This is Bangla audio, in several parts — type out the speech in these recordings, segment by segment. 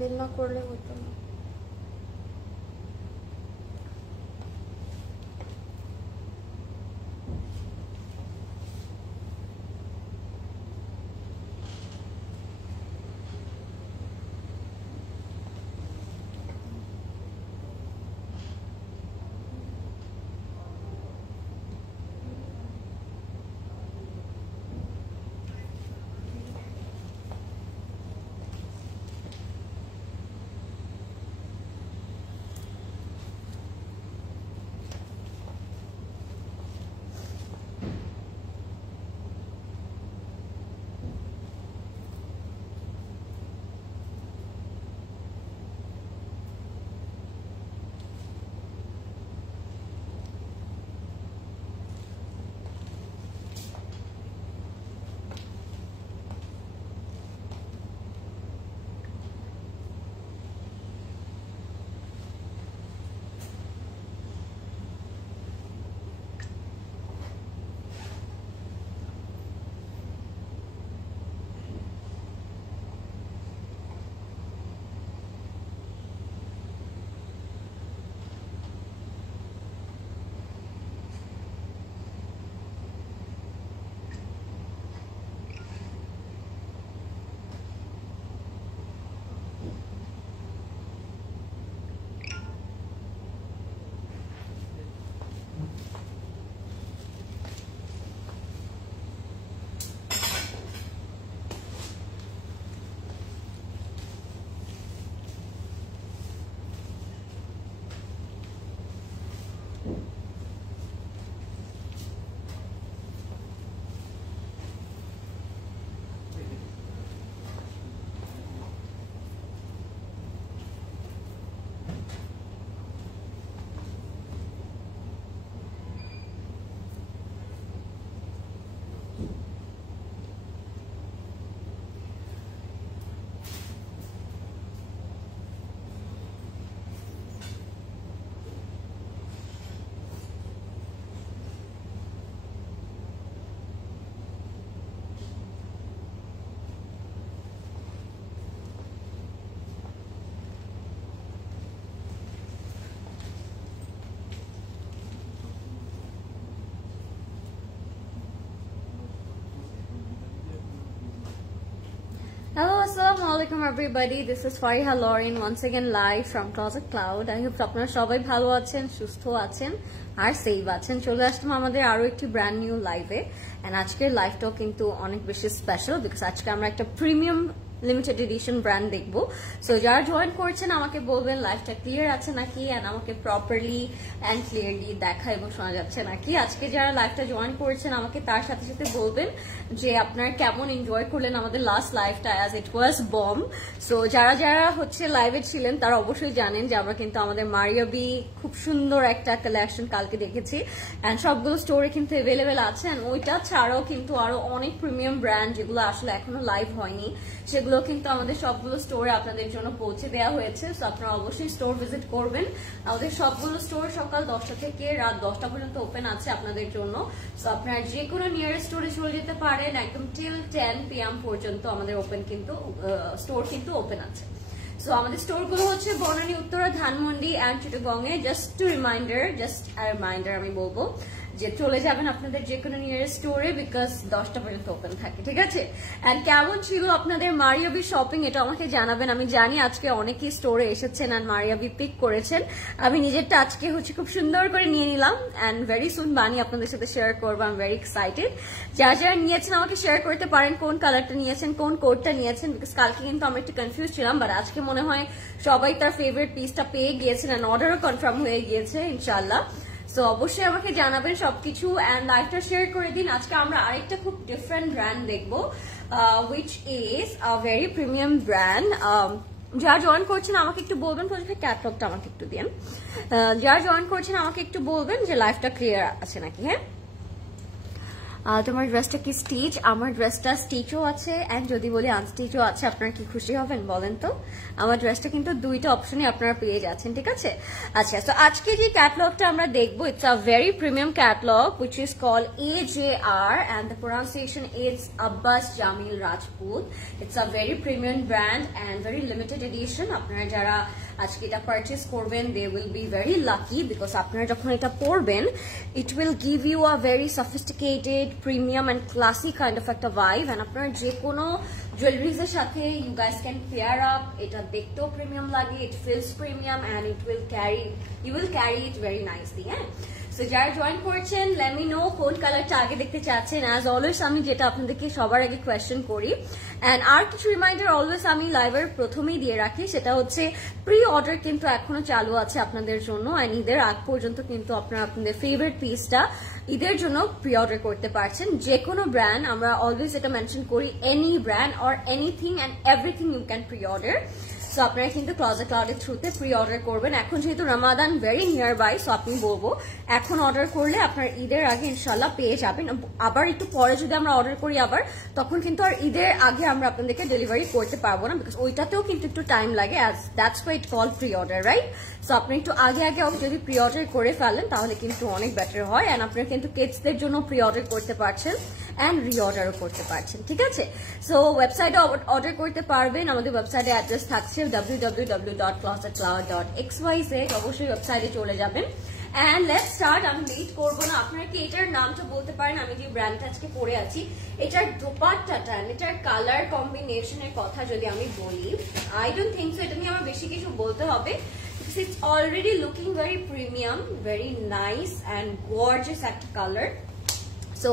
বেল না করলে হতো না। Hello, assalamu alaikum everybody. This is Fariha Lauren once again live from Closet Cloud. I hope আপনারা সবাই ভালো আছেন, সুস্থ আছেন আর সেভ আছেন। চলে আসলাম আমাদের আরো একটি ব্র্যান্ড নিউ লাইভে। এন্ড আজকের লাইভটাও কিন্তু অনেক বেশি স্পেশাল বিকজ আজকে আমরা একটা প্রিমিয়াম লিমিটেড এডিশন ব্র্যান্ড দেখবো। সো যারা জয়েন করছেন আমাকে বলবেন লাইভটা ক্লিয়ার আছে নাকি এন্ড আমাকে প্রপারলি এন্ড ক্লিয়ারলি দেখা এবং শোনা যাচ্ছে নাকি। আজকে যারা লাইভটা জয়েন করেছেন আমাকে তার সাথে সাথে বলবেন যে আপনারা কেমন এনজয় করলেন আমাদের লাস্ট লাইভটা, as it was bomb. So যারা যারা হচ্ছে লাইভে ছিলেন তারা অবশ্যই জানেন যে আমরা কিন্তু আমাদের মারিয়াবি খুব সুন্দর একটা কালেকশন কালকে দেখেছি এন্ড সবগুলো স্টোরে কিন্তু অ্যাভেলেবেল আছে। এন্ড ওইটা ছাড়াও কিন্তু আরো অনেক প্রিমিয়াম ব্র্যান্ড যেগুলো আসলে এখনো লাইভ হয়নি সেগুলো কিন্তু আমাদের সবগুলো স্টোরে আপনাদের জন্য পৌঁছে দেওয়া হয়েছে। সো আপনারা অবশ্যই স্টোর ভিজিট করবেন। আমাদের সবগুলো স্টোর সকাল 10টা থেকে রাত 10টা পর্যন্ত ওপেন আছে আপনাদের জন্য। সো আপনারা যে কোনো নিয়ারেস্ট স্টোরে চলে যেতে পারেন, একদম টিল 10 PM পর্যন্ত আমাদের ওপেন কিন্তু স্টোর কিন্তু ওপেন আছে। সো আমাদের স্টোর গুলো হচ্ছে বনানী, উত্তরা, ধানমন্ডি এন্ড চিটাগং এ। জাস্ট রিমাইন্ডার আমি বলবো যে চলে যাবেন আপনাদের যে কোনো নিয়ারেস্ট স্টোরে বিকজ 10টা পর্যন্ত ওপেন থাকে, ঠিক আছে। এন্ড কেমন ছিল আপনাদের মারিয়াবি শপিং এটা আমাকে জানাবেন। আমি জানি আজকে অনেকেই স্টোরে এসেছেন এন্ড মারিয়াবি পিক করেছেন। আমি নিজেরটা আজকে হচ্ছে খুব সুন্দর করে নিয়ে নিলাম এন্ড ভেরি সুন বানি আপনাদের সাথে শেয়ার করবো। I am very excited. যারা যারা নিয়েছেন আমাকে শেয়ার করতে পারেন কোন কালারটা নিয়েছেন, কোন কোডটা নিয়েছেন, বিকজ কালকে কিন্তু আমি একটু কনফিউজ ছিলাম বাট আজকে মনে হয় সবাই তার ফেভারিট পিসটা পেয়ে গিয়েছেন এন্ড অর্ডারও কনফার্ম হয়ে গিয়েছে ইনশাল্লাহ। সো অবশ্যই আমাকে জানাবেন সবকিছু এন্ড লাইভটা শেয়ার করে দিন। আজকে আমরা আরেকটা খুব ডিফারেন্ট ব্র্যান্ড দেখবো which is a very premium brand. যারা জয়েন করছেন আমাকে একটু বলবেন, প্রথমে ক্যাটালগটা আমাকে একটু দিন। যারা জয়েন করছেন আমাকে একটু বলবেন যে লাইভটা ক্লিয়ার আছে নাকি। হ্যাঁ, তোমার ড্রেসটা কি স্টিচ? আমার ড্রেসটা স্টিচও আছে এন্ড যদি বলি আনস্টিচও আছে। আপনারা কি খুশি হবেন বলেন তো? আমার ড্রেসটা কিন্তু দুইটা অপশনই আপনারা পেয়ে যাচ্ছেন, ঠিক আছে? আচ্ছা, তো আজকে যে ক্যাটালগটা আমরা দেখবো, it's a very premium catalogue which is called AJR and the pronunciation is Abbas Jamil Rajput. It's a very premium brand and very limited edition. আপনারা যারা আজকে এটা পারচেজ করবেন they will be very lucky because আপনারা যখন এটা পরবেন it will give you a very sophisticated premium and classy kind of একটা vibe and আপনারা যে কোনো জুয়েলারিজ এর সাথে you guys can pair up. এটা দেখতেও প্রিমিয়াম লাগে, it feels premium and you will carry it very nicely. So যারা জয়েন করছেন let me know কোন কালারটা আগে দেখতে চাচ্ছেন। অ্যাজ অলওয়েজ আমি যেটা আপনাদেরকে সবার আগে কোয়েশ্চেন করি এন্ড আর কিছু রিমাইন্ডার অলওয়েজ আমি লাইভের প্রথমেই দিয়ে রাখি, সেটা হচ্ছে প্রি অর্ডার কিন্তু এখনো চালু আছে আপনাদের জন্য এন্ড ঈদের আগ পর্যন্ত কিন্তু আপনারা আপনাদের ফেভারিট পিসটা ঈদের জন্য প্রি অর্ডার করতে পারছেন। যে কোনো ব্র্যান্ড, আমরা অলওয়েজ এটা মেনশন করি, any brand or anything and everything you can pre order. So আপনারা কিন্তু ক্লজেট ক্লাউডের থ্রুতে প্রি অর্ডার করবেন। এখন যেহেতু রমাদান ভেরি নিয়ার বাই, সো আপনি বলবো এখন অর্ডার করলে আপনার ঈদের আগে ইনশাল্লাহ পেয়ে যাবেন। আবার একটু পরে যদি আমরা অর্ডার করি আবার, তখন কিন্তু আর ঈদের আগে আমরা আপনাদেরকে ডেলিভারি করতে পারবো না, বিকজ ওইটাতেও কিন্তু একটু টাইম লাগে, that's why it call pre order, right? So আপনি একটু আগে যদি প্রি অর্ডার করে ফেলেন তাহলে কিন্তু অনেক বেটার হয় এন্ড আপনারা কিন্তু কিডসদের জন্য প্রি অর্ডার করতে পারছেন এন্ড রি অর্ডারও করতে পারছেন, ঠিক আছে? সো ওয়েবসাইটে অর্ডার করতে পারবেন। আমাদের ওয়েবসাইটে অ্যাড্রেস থাকছে www.closetcloud.xyz। অবশ্যই ওয়েবসাইটে চলে যাবেন এন্ড লেটস স্টার্ট। আমি লেট করবো না। আপনারা কি এটার নামটা বলতে পারেন? আমি যে ব্র্যান্ডটা আজকে পরে আছি, এটার দোপাট্টাটা, এটার কালার কম্বিনেশনের কথা যদি আমি বলি, আই ডোন্ট থিঙ্ক সো এটা নিয়ে আমার বেশি কিছু বলতে হবে। It's already looking very premium, very nice and gorgeous একটা কালার। সো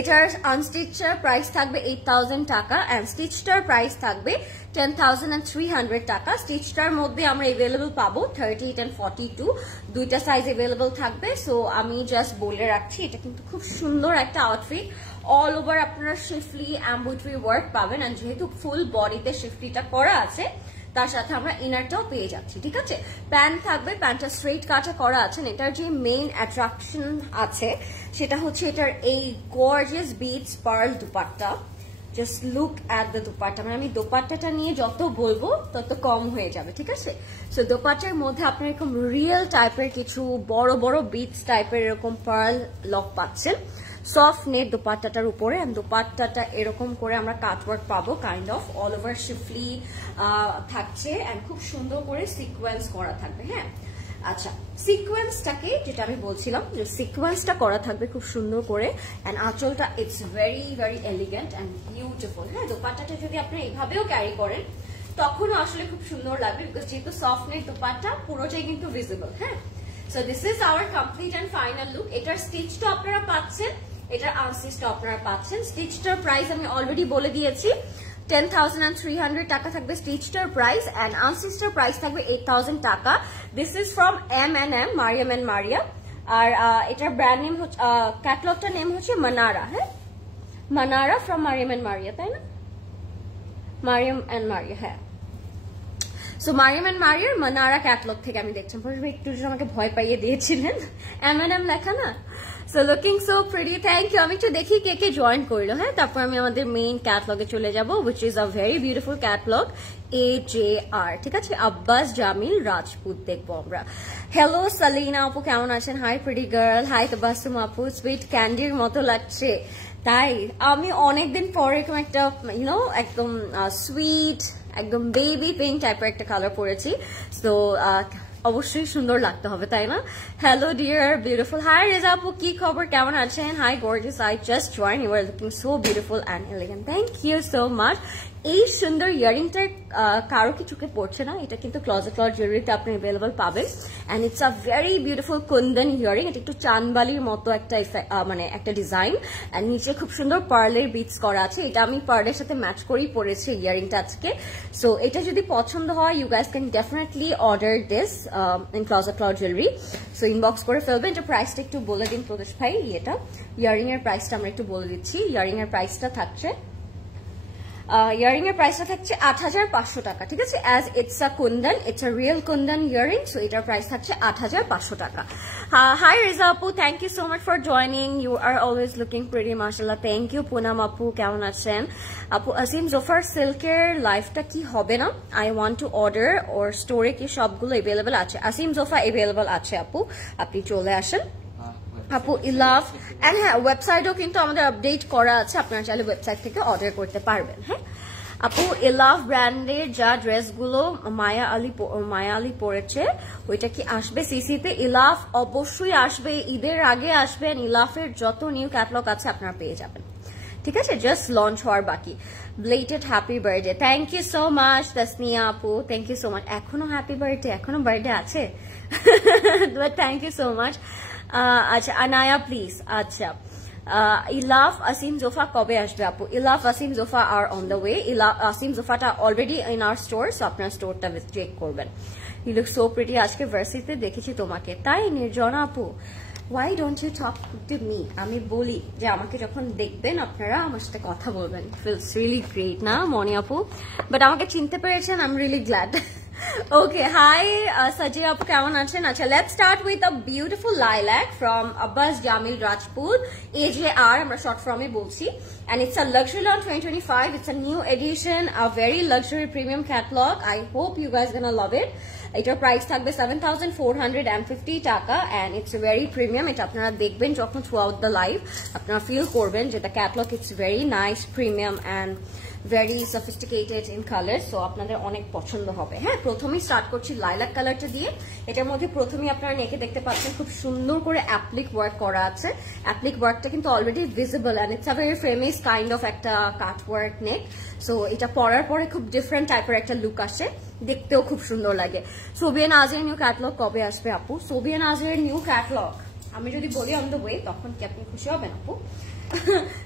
এটার আনস্টিচটার প্রাইস থাকবে 8,000 টাকা এন্ড স্টিচটার প্রাইস থাকবে 10,300 টাকা। স্টিচটার মধ্যে আমরা এভেলেবল পাবো 38 and 42, দুইটা সাইজ এভেলেবল থাকবে। সো আমি জাস্ট বলে রাখছি, এটা কিন্তু খুব সুন্দর একটা আউটফিট। অল ওভার আপনারা শিফলি এমব্রয়ডারি ওয়ার্ক পাবেন এন্ড যেহেতু ফুল বডিতে শিফটিটা করা আছে তার সাথে আমরা ইনারটাও পেয়ে যাচ্ছি, ঠিক আছে? প্যান্ট থাকবে, প্যান্টটা স্ট্রেট কাটা করা আছে। এটার যে মেইন অ্যাট্রাকশন আছে সেটা হচ্ছে এটার এই gorgeous beads pearl dupatta. Just look at the dupatta. মানে আমি দোপাট্টাটা নিয়ে যত বলবো তত কম হয়ে যাবে, ঠিক আছে? সো দোপাট্টার মধ্যে আপনার এরকম রিয়েল টাইপের কিছু বড় বড় বিটস টাইপের এরকম পার্ল লক পাচ্ছেন সফট নেট দোপাট্টাটার উপরে। দোপাট্টাটা এরকম করে আমরা কাটওয়ার্ক পাবো, কাইন্ড অফ অল ওভার শিফলি থাকছে এন্ড খুব সুন্দর করে সিকোয়েন্স করা থাকবে। হ্যাঁ, আচ্ছা, সিকোয়েন্সটাকে যেটা আমি বলছিলাম যে সিকোয়েন্সটা করা থাকবে খুব সুন্দর করে এন্ড আঁচলটা it's very very elegant and beautiful. হ্যাঁ, দোপাট্টাটা যদি আপনি এইভাবেও ক্যারি করেন তখনও আসলে খুব সুন্দর লাগবে, বিকজ যেহেতু সফট নেট দোপাট্টা পুরোটাই কিন্তু ভিজিবল। হ্যাঁ, so this is our complete and final look. এটার স্টিচটা আপনারা পাচ্ছেন, এটার আনস্টিচটা আপনারা পাচ্ছেন। স্টিচটার প্রাইস আমি অলরেডি বলে দিয়েছি, 10,300 টাকা থাকবে স্টিচটার প্রাইস এন্ড আনস্টিচটার প্রাইস থাকবে 8,000 টাকা। This is from M&M, Maryam and Maria. আর এটার ব্র্যান্ড নেম হচ্ছে, ক্যাটালগটার নেম হচ্ছে মানারা। হ্যাঁ, মানারা ফ্রম মারিয়াম এন্ড মারিয়া, তাই না? মারিয়াম এন্ড মারিয়া, হ্যাঁ। সো মারিয়াম এন্ড মারিয়ার মানারা ক্যাটালগ থেকে আমি দেখছিলাম, একটু আমাকে ভয় পাইয়ে দিয়েছিলেন, M&M লেখা না। So looking so pretty, thank you. আমি একটু দেখি কে কে জয়েন করলো। হ্যাঁ, তারপর আমি আমাদের মেইন ক্যাটালগে চলে যাবো, which is a very beautiful catalogue, AJR, ঠিক আছে? আব্বাস জামিল রাজপুত দেখবো আমরা। হ্যালো সালিনা আপু, কেমন আছেন? Hi pretty girl, hi Tabassum আপু, সুইট ক্যান্ডির মতো লাগছে। তাই আমি অনেকদিন পরে এরকম একটা একদম সুইট একদম বেবি পিঙ্ক টাইপের একটা কালার পরেছি। সো অবশ্যই সুন্দর লাগতে হবে, তাই না? Hello dear beautiful, hi Reza আপু, কি খবর, কেমন আছেন? Hi gorgeous, I just join, you are looking so beautiful and elegant, thank you so much. এই সুন্দর ইয়ারিংটা কারো কি চোখে পড়ছে না? এটা কিন্তু ক্লজেট ক্লাউড জুয়েলারিতে আপনি অ্যাভেলেবল পাবেন and it's a very beautiful kundan earring. এটা একটু চানবালির মতো একটা মানে একটা ডিজাইন এন্ড নিচে খুব সুন্দর পার্লের বিটস করা আছে। এটা আমি পার্লের সাথে ম্যাচ করেই পরেছি ইয়ারিংটা আজকে। সো এটা যদি পছন্দ হয়, you guys can definitely order this in Closet Cloud jewellery. So inbox করে ফেলবেন। এটা প্রাইসটা একটু বলে দিন প্রদেশ ভাই। এটা ইয়ারিং এর প্রাইসটা আমরা একটু বলে দিচ্ছি। ইয়ারিং এর প্রাইসটা থাকছে ইয়ারিং এর প্রাইসটা থাকছে ৮৫০০ টাকা, ঠিক আছে? As it's a kundan, it's a real kundan earring, so এটার প্রাইস থাকছে ৮৫০০ টাকা। হাই রিজা আপু, thank you so much for joining, you are always looking pretty মাশাআল্লাহ। থ্যাংক ইউ পুনাম আপু, কেমন আছেন আপু? আসিম জোফার সিল্কের লাইফটা কি হবে না? আই ওয়ান্ট টু অর্ডার, ওর স্টোরে কি সবগুলো অ্যাভেলেবল আছে? আসিম জোফা অ্যাভেলেবল আছে আপু, আপনি চলে আসেন আপু। ইলাভ এন্ড হ্যাঁ, ওয়েবসাইটও কিন্তু আমাদের আপডেট করা আছে, আপনারা চাইলে ওয়েবসাইট থেকে অর্ডার করতে পারবেন। হ্যাঁ আপু, ইলাভ ব্র্যান্ডের যা ড্রেসগুলো মায়া আলী পরেছে ওইটা কি আসবে সিসিতে? ইলাভ অবশ্যই আসবে, ঈদের আগে আসবেন। ইলাফের যত নিউ ক্যাটালগ আছে আপনারা পেয়ে যাবেন, ঠিক আছে? জাস্ট লঞ্চ হওয়ার বাকি। Belated happy birthday, thank you so much Tasnia আপু, থ্যাংক ইউ সো মাচ। এখনো হ্যাপি বার্থডে, এখনো বার্থডে আছে, থ্যাংক ইউ সো মাচ। আচ্ছা আনায়া প্লিজ। আচ্ছা ইলাফ আসিম জোফা কবে আসবে আপু? Ilaf Asim Jofa are on the way. Asim জোফাটা already in our store, so আপনার স্টোরটা চেক করবেন। ইউ লুক সো প্রিটি, আজকে ভার্সিটিতে দেখেছি তোমাকে, তাই নির্জনা আপু? Why don't you talk to me? আমি বলি যে আমাকে যখন দেখবেন আপনারা আমার সাথে কথা বলবেন, ফিলস রিয়েলি গ্রেট না মনি আপু? বাট আমাকে চিনতে পেরেছেন, I am really glad. Okay, hi Sajid apu, কেমন আছেন? আচ্ছা, let's start with a beautiful lilac from Abbas Jamil Rajput, AJR, আমরা short form এ বলছি, and it's a luxury launch 2025. It's a new edition, a very luxury premium catalog. I hope you guys gonna love it. এটার প্রাইস থাকবে 7,450 টাকা and it's very premium. এটা আপনারা দেখবেন যখন throughout the live, আপনারা ফিল করবেন যে the catalog it's very nice, premium and very sophisticated in colors, so আপনাদের অনেক পছন্দ হবে। হ্যাঁ, প্রথমেই স্টার্ট করছি লাইলাক কালারটা দিয়ে। এটার মধ্যে প্রথমেই আপনারা নেকে দেখতে পাচ্ছেন খুব সুন্দর করে অ্যাপ্লিক ওয়ার্ক করা আছে। অ্যাপ্লিক ওয়ার্কটা কিন্তু already visible and it's a very famous kind of একটা কাট ওয়ার্ক নেক, সো এটা পরার পরে খুব ডিফারেন্ট টাইপের একটা লুক আসে, দেখতেও খুব সুন্দর লাগে। সোভিয়া নাজের নিউ ক্যাটালগ কবে আসবে আপু? সোভিয়া নাজের নিউ ক্যাটালগ আমি যদি বলি অন দ্য ওয়ে, তখন কি আপনি খুশি হবেন আপু?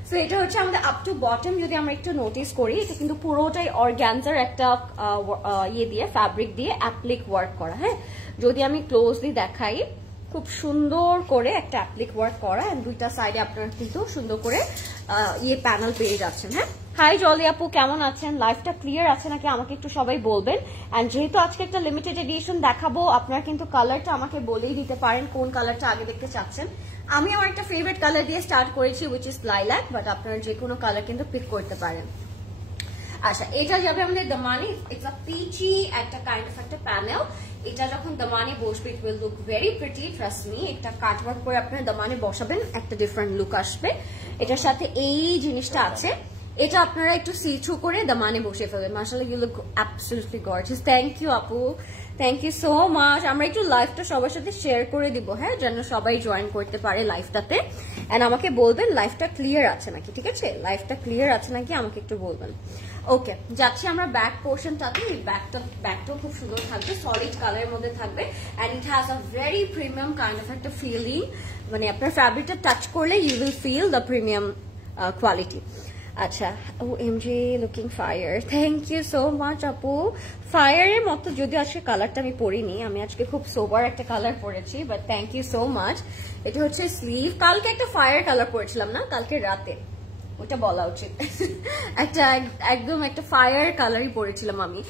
সো এটা হচ্ছে আমাদের আপ টু বটম, যদি আমরা একটু নোটিস করি, এটা কিন্তু পুরোটাই অর্গানজার একটা ইয়ে দিয়ে, ফ্যাব্রিক দিয়ে অ্যাপ্লিক ওয়ার্ক করা। হ্যাঁ, যদি আমি ক্লোজলি দেখাই, খুব সুন্দর করে একটা অ্যাপ্লিক ওয়ার্ক করা, এন্ড দুইটা সাইডে আপনারা কিন্তু সুন্দর করে ইয়ে প্যানেল পেয়ে যাচ্ছেন। হ্যাঁ, হাই জলি আপু, কেমন আছেন? লাইফটা ক্লিয়ার আছে নাকি আমাকে একটু সবাই বলবেন। এন্ড যেহেতু আজকে একটা লিমিটেড এডিশন দেখাবো, আপনারা কিন্তু কালারটা আমাকে বলেই দিতে পারেন কোন কালারটা আগে দেখতে চাচ্ছেন। আমি আমার একটা ফেভারিট কালার দিয়ে স্টার্ট করেছি, উইচ ইজ লাইলাক, বাট আপনারা যে কোনো কালার কিন্তু পিক করতে পারেন। আচ্ছা, এটা যাবে আমাদের দামানি, ইটস আ পিচি একটা কাইন্ড অফ একটা প্যানেল। এটা যখন দামানি বসবে ইট will look very pretty, trust me. একটা কাটওয়ার্ক করে আপনারা দামানি বসাবেন, একটা ডিফারেন্ট লুক আসবে। এটার সাথে এই জিনিসটা আছে, এটা আপনারা একটু সিচু করে দামানে বসে ফেলবেন। মাশাআল্লাহ, you look absolutely gorgeous. Thank you আপু, থ্যাংক ইউ সো মাচ। আমরা একটু লাইভটা সবার সাথে শেয়ার করে দিব, হ্যাঁ, যেন সবাই জয়েন করতে পারে লাইভটাতে। এন্ড আমাকে বলবেন লাইভটা ক্লিয়ার আছে নাকি, ঠিক আছে? লাইভটা ক্লিয়ার আছে নাকি আমাকে একটু বলবেন। ওকে, যাচ্ছি আমরা ব্যাক পোর্শনটাতে। এই ব্যাকটাও খুব সুন্দর থাকবে, সলিড কালারের মধ্যে থাকবে, and it has a very premium kind of একটা ফিলিং, মানে আপনার ফ্যাব্রিকটা টাচ করলে you will feel the premium quality. আচ্ছা, OMG looking fire, thank you so much আপু। ফায়ারের মতো যদিও আজকে কালারটা আমি পরিনি, আমি আজকে খুব সোবার একটা কালার পরেছি, but thank you so much. এটা হচ্ছে স্লিভ, কালকে একটা ফায়ার কালার পরেছিলাম না, কালকে রাতে, ওটা বলা উচিত। একটা একদম একটা ফায়ার কালারই পরেছিলাম আমি।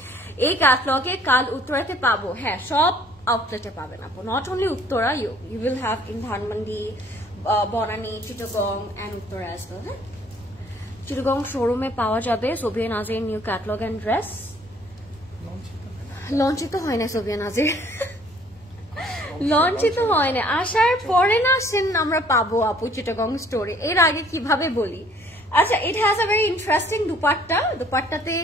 এই ক্যাটালগে কাল উত্তরাতে পাবো, হ্যাঁ, সব আউটলেটে পাবেন আপু, not only Uttara, you will have in Dhanmondi, Banani, Chittagong and Uttara as well. হ্যাঁ, চিটাগং শোরুমে পাওয়া যাবে সোভিয়া নাজের নিউ ক্যাটালগ এন্ড ড্রেস। লঞ্চিত হয় না সোভিয়া নাজের, লঞ্চিত হয় না, আসার পরে না আসেন আমরা পাবো আপু চিটাগং স্টোরে। এর আগে কিভাবে বলি? আচ্ছা, it has a very interesting dupatta. দুপাট্টাতে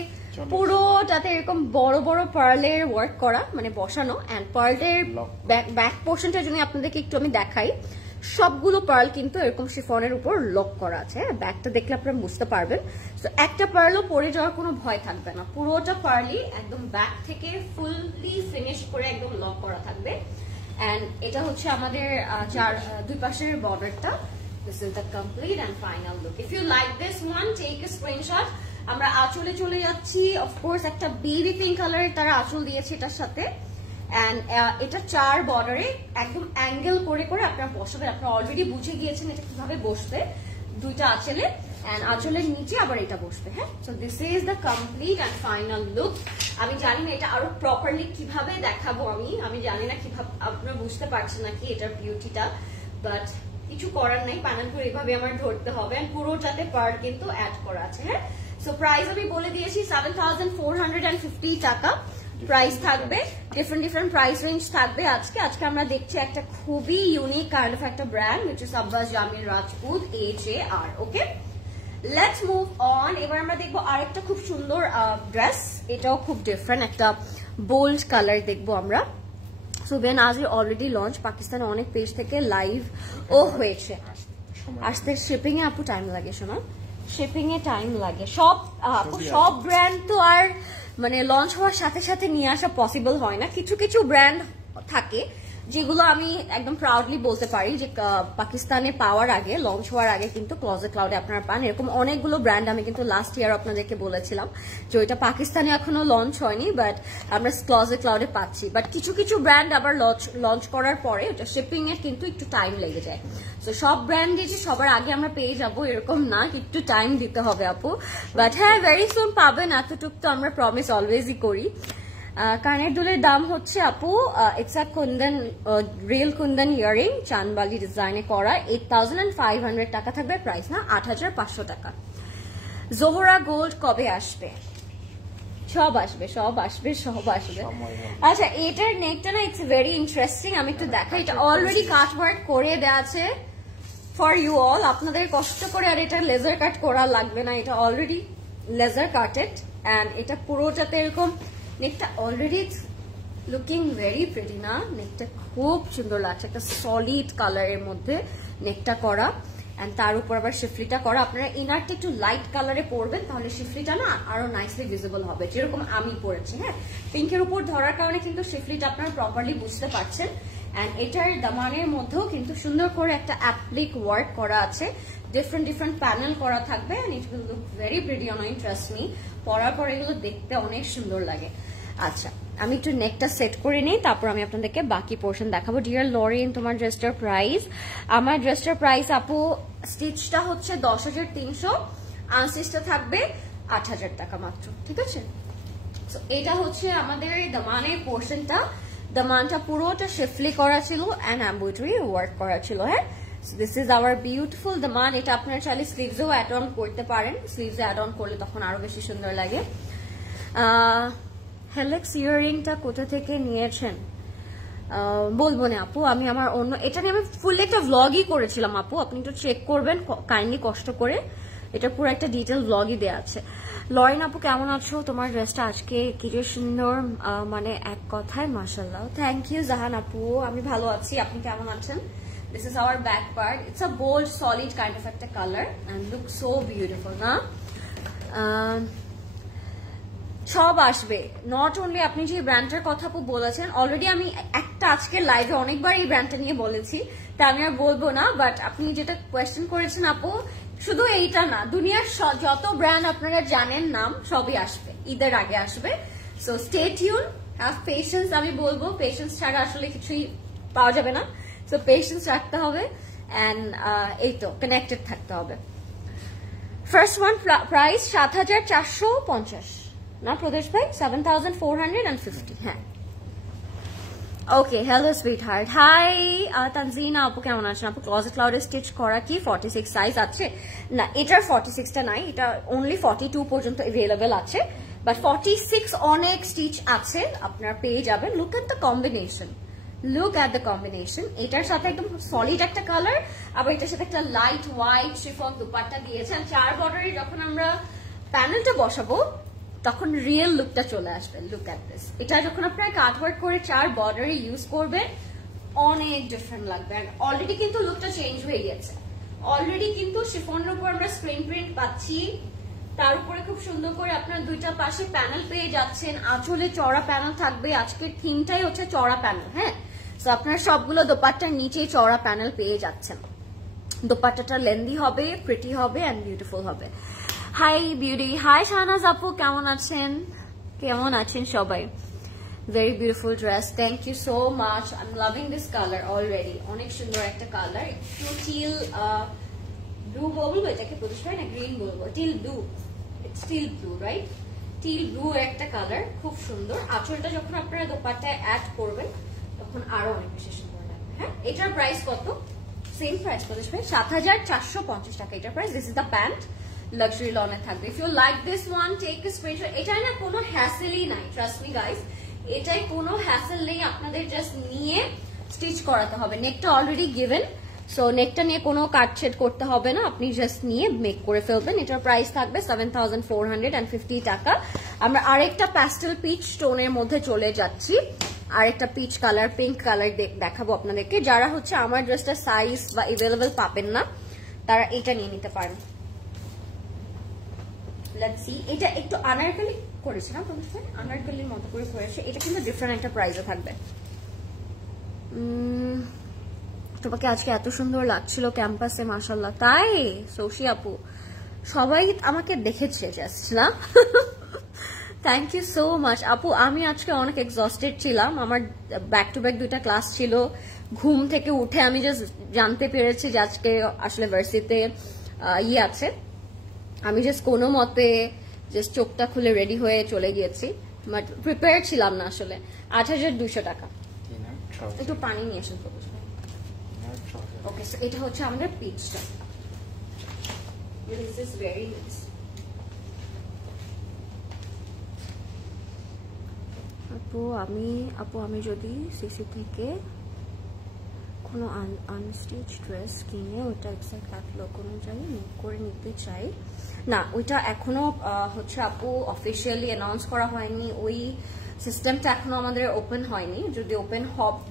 পুরোটাতে এরকম বড় বড় পার্লের ওয়ার্ক করা, মানে বসানো, এন্ড পার্লের ব্যাক পোর্শনটা যদি আপনাদেরকে একটু আমি দেখাই, সবগুলো পার্ল কিন্তু এরকম শিফনের উপর লক করা আছে। ব্যাগটা দেখলে আপনারা বুঝতে পারবেন। তো একটা পার্লও পরে যাওয়ার কোনো ভয় থাকবে না, পুরোটা পার্লই একদম ব্যাক থেকে ফুললি ফিনিশ করে একদম লক করা থাকবে। এন্ড এটা হচ্ছে আমাদের দুই পাশের বর্ডারটা। This is the complete and final look. If you like this one, take a screenshot. আমরা আঁচলে চলে যাচ্ছি। অফকোর্স একটা বেবি পিঙ্ক কালারের তারা আঁচল দিয়েছে এটার সাথে, এন্ড এটা 4 বর্ডারে একদম অ্যাঙ্গেল করে করে আপনারা বসাবেন। আপনারা অলরেডি বুঝে গিয়েছেন এটা কিভাবে বসবে দুইটা আঁচলে। এন্ড আঁচলের নিচে আবার এটা বসবে। হ্যাঁ, so this is the complete and final look. আমি জানি না এটা আরো প্রপারলি কিভাবে দেখাবো, আমি জানি না কিভাবে আপনারা বুঝতে পারছেন নাকি এটার বিউটিটা, বাট কিছু করার নাই, প্যানেলগুলো এইভাবে আমার ধরতে হবে এন্ড পুরোটাতে পার্ল কিন্তু অ্যাড করা আছে। হ্যাঁ, সো প্রাইস আমি বলে দিয়েছি 7450 টাকা প্রাইস থাকবে। ডিফারেন্ট প্রাইস রেঞ্জ থাকবে। আজকে আমরা দেখছি একটা খুবই ইউনিক কাইন্ড অফ একটা brand, which is Abbas Jamil Rajput HAR। Okay, let's move on. এবার আমরা দেখবো আরেকটা খুব সুন্দর ড্রেস, এটাও খুব ডিফারেন্ট একটা বোল্ড কালার দেখবো আমরা। সো বেনাজির অলরেডি লঞ্চ, পাকিস্তানে অনেক পেজ থেকে লাইভ ও হয়েছে। আসতে শিপিং এ আপু টাইম লাগে, শোনা শিপিং এ টাইম লাগে। সব ব্র্যান্ড তো আর মানে লঞ্চ হওয়ার সাথে সাথে নিয়ে আসা পসিবল হয় না। কিছু কিছু ব্র্যান্ড থাকে যেগুলো আমি একদম প্রাউডলি বলতে পারি যে পাকিস্তানে পাওয়ার আগে, লঞ্চ হওয়ার আগে কিন্তু ক্লোজেট ক্লাউডে আপনারা পান। এরকম অনেকগুলো ব্র্যান্ড আমি কিন্তু লাস্ট ইয়ার আপনাদেরকে বলেছিলাম যে ওইটা পাকিস্তানে এখনো লঞ্চ হয়নি, বাট আমরা ক্লোজেট ক্লাউডে পাচ্ছি। বাট কিছু কিছু ব্র্যান্ড আবার লঞ্চ করার পরে ওটা শিপিং এর কিন্তু একটু টাইম লেগে যায়। তো সব ব্র্যান্ডে যে সবার আগে আমরা পেয়ে যাব এরকম না, একটু টাইম দিতে হবে আপু। বাট হ্যাঁ, ভেরি সুন পাবেন, এতটুকু তো আমরা প্রমিস অলওয়েজই করি। কানের দুলের দাম হচ্ছে আপু, it's a kundan, real kundan earring, chandbali ডিজাইনে করা, 8500 টাকা থাকবে প্রাইস, না 8500 টাকা। জোহরা গোল্ড কবে আসবে? সব আসবে। আচ্ছা, এটার নেকটা না ইটস ভেরি ইন্টারেস্টিং, আমি একটু দেখাই। এটা অলরেডি কাট ওয়ার্ক করে দেওয়া আছে ফর ইউ অল, আপনাদের কষ্ট করে আর এটা লেজার কাট করা লাগবে না, এটা অলরেডি লেজার কাটেড। এন্ড এটা পুরোটাতে এরকম নেকটা অলরেডি লুকিং ভেরি প্রিটি, না নেকটা খুব সুন্দর লাগছে, একটা সলিড কালারের মধ্যে নেকটা করা এন্ড তার উপর আবার শিফলিটা করা। আপনারা ইনারটা একটু লাইট কালারে পরবেন, তাহলে শিফলিটা না আরো নাইসলি ভিজিবল হবে, যেরকম আমি পরেছি। হ্যাঁ, পিঙ্কের উপর ধরার কারণে কিন্তু শিফলিটা আপনারা প্রপারলি বুঝতে পারছেন। এন্ড এটার দামানের মধ্যেও কিন্তু সুন্দর করে একটা অ্যাপ্লিক ওয়ার্ক করা আছে, ডিফারেন্ট প্যানেল করা থাকবে and it will look very pretty on you, trust me. পরার পর এগুলো দেখতে অনেক সুন্দর লাগে। আচ্ছা, আমি একটু নেকটা সেট করে নিই, তারপর আমি আপনাদেরকে বাকি পোর্শন দেখাবো। ডিয়ার লরিন, তোমার ড্রেসটার প্রাইস? আমার ড্রেসটার প্রাইস আপু, স্টিচটা হচ্ছে 10,300, আনস্টিচটা থাকবে 8,000 টাকা মাত্র, ঠিক আছে? সো এটা হচ্ছে আমাদের দামানের পোর্শনটা। দামানটা পুরোটা শিফলি করা ছিল এন্ড এমব্রয়ডারি ওয়ার্ক করা ছিল। হ্যাঁ, so this is hour beautiful দামান। এটা আপনারা চাইলে স্লিভসেও অ্যাড অন করতে পারেন, স্লিভসে অ্যাড অন করলে তখন আরো বেশি সুন্দর লাগে। হেলেক্স ইয়ারিংটা কোথা থেকে নিয়েছেন বলবো না আপু, আমি আমার অন্য, এটা নিয়ে আমি ফুল একটা ভ্লগই করেছিলাম আপু, আপনি একটু চেক করবেন কাইন্ডলি কষ্ট করে, এটা পুরো একটা ডিটেল ভ্লগই দেওয়া আছে। লরিন আপু কেমন আছো? তোমার ড্রেসটা আজকে কি যে সুন্দর, মানে এক কথায় মাশাআল্লাহ। থ্যাংক ইউ জাহান আপু, আমি ভালো আছি, আপনি কেমন আছেন? This is our back part. It's a bold, solid kind of একটা color and looks so beautiful, না? সব আসবে, নট অনলি আপনি যে ব্র্যান্ডটার কথা বলেছেন, অলরেডি আমি একটা আজকে লাইভে অনেকবার এই ব্র্যান্ডটা নিয়ে বলেছি, তা আমি আর বলবো না। বাট আপনি যেটা কোয়েশ্চেন করেছেন আপু, শুধু এইটা না, দুনিয়ার যত ব্র্যান্ড আপনারা জানেন নাম সবই আসবে, ঈদের আগে আসবে। So stay tune, have patience, আমি বলবো পেশেন্স ছাড়া আসলে কিছুই পাওয়া যাবে না। সো পেশেন্স রাখতে হবে এন্ড এই তো কানেক্টেড থাকতে হবে। ফার্স্ট ওয়ান প্রাইস 7,450, না প্রদেশ ভাই? 7,450। হ্যাঁ, okay. Hello sweetheart, hi Tanjina আপু কেমন আছেন? আপু ক্লোজেট ক্লাউডে স্টিচ করা কি 46 সাইজ আছে? না, এটার 46টা নাই, এটা অনলি 42 পর্যন্ত অ্যাভেলেবেল আছে, বাট 46 অনেক স্টিচ আছে, আপনারা পেয়ে যাবেন। Look at the combination, look at the combination. এটার সাথে একদম সলিড একটা কালার, আবার এটার সাথে একটা লাইট হোয়াইট শিফন দুপাট্টা দিয়েছেন। 4 বর্ডারে যখন আমরা প্যানেলটা বসাবো তখন রিয়েল লুকটা চলে আসবে। লুক এট দিস, এটা যখন আপনারা কাটওয়ার্ক করে 4 বর্ডারে ইউজ করবেন অনেক ডিফারেন্ট লাগবে। অলরেডি কিন্তু লুকটা চেঞ্জ হয়ে গেছে, অলরেডি কিন্তু শিফনের উপর আমরা স্ক্রিন প্রিন্ট পাচ্ছি, তার উপরে খুব সুন্দর করে আপনার দুইটা পাশে প্যানেল পেয়ে যাচ্ছেন, আঁচলে চড়া প্যানেল থাকবে। আজকের থিমটাই হচ্ছে চড়া প্যানেল। হ্যাঁ, তো আপনারা সবগুলো দোপাট্টার নিচে চড়া প্যানেল পেয়ে যাচ্ছেন। দোপাট্টাটা লেন্দি হবে, প্রিটি হবে এন্ড বিউটিফুল হবে। হাই বিউটি, হাই শাহনাজ আপু কেমন আছেন? কেমন আছেন সবাই? Very beautiful dress, thank you so much. I am loving this colour already, অনেক সুন্দর একটা কালার, একটু চিল ব্লু বলবো এটাকে প্রতিষ্ঠা না গ্রিন বলবো, teal blue, it's teal blue right, teal blue একটা কালার, খুব সুন্দর। আঁচলটা যখন আপনারা দোপাট্টায় অ্যাড করবেন তখন আরো অনেক বেশি সুন্দর লাগবে। হ্যাঁ, এটার প্রাইস কত? সেম প্রাইস প্রতিষ্ঠা ৭,৪৫০ টাকা এটার price. This is the pant, luxury লনে থাকবে। If you like this one take a screenshot. এটাই না কোনো হ্যাসেলই নাই, ট্রাস্ট মি গাইস, এটাই কোনো হ্যাসেল নেই, আপনাদের জাস্ট নিয়ে স্টিচ করাতে হবে। নেকটা অলরেডি গিভেন, সো নেকটা নিয়ে কোনো কাটছেট করতে হবে না, আপনি জাস্ট নিয়ে মেক করে ফেলবেন। এটার প্রাইস থাকবে 7,450 টাকা। আমরা আরেকটা প্যাস্টেল পিচ টোনের মধ্যে চলে যাচ্ছি, আরেকটা পিচ কালার, পিঙ্ক কালার দেখাবো আপনাদেরকে। যারা হচ্ছে আমার ড্রেসটা সাইজ বা এভেলেবেল পাবেন না তারা এটা নিয়ে নিতে পারেন। লেটস সি, এটা একটু আনারকলি করেছে না প্রতিষ্ঠান, আনারকলির মতো করে করেছে। এটা কিন্তু ডিফারেন্ট একটা প্রাইসে থাকবে। তোমাকে আজকে এত সুন্দর লাগছিল ক্যাম্পাসে, মাশাআল্লাহ। তাই সৌশি আপু সবাই আমাকে দেখেছে জাস্ট না। থ্যাংক ইউ সো মাচ আপু। আমি আজকে অনেক এক্সস্টেড ছিলাম, আমার ব্যাক টু ব্যাক 2টা ক্লাস ছিল। ঘুম থেকে উঠে আমি জাস্ট জানতে পেরেছি যে আজকে আসলে ভার্সিটিতে আছে। আমি জাস্ট কোনো মতে জাস্ট চোখটা খুলে রেডি হয়ে চলে গিয়েছি, বাট প্রিপেয়ার ছিলাম না আসলে। ৮,২০০ টাকা। একটু পানি নিয়ে আসেন। ওকে, সো এটা হচ্ছে আমাদের পিচটা। This is very nice. আপু আমি যদি সিসি থেকে কোনো আনস্টিচ ড্রেস কিনে ওটা এক্সাক্ট ক্যাটালগ অনুযায়ী মেক করে নিতে চাই, না ওইটা এখনো হচ্ছে আপু অফিসিয়ালি অ্যানাউন্স করা হয়নি, ওই সিস্টেমটা এখনো আমাদের ওপেন হয়নি। যদি ওপেন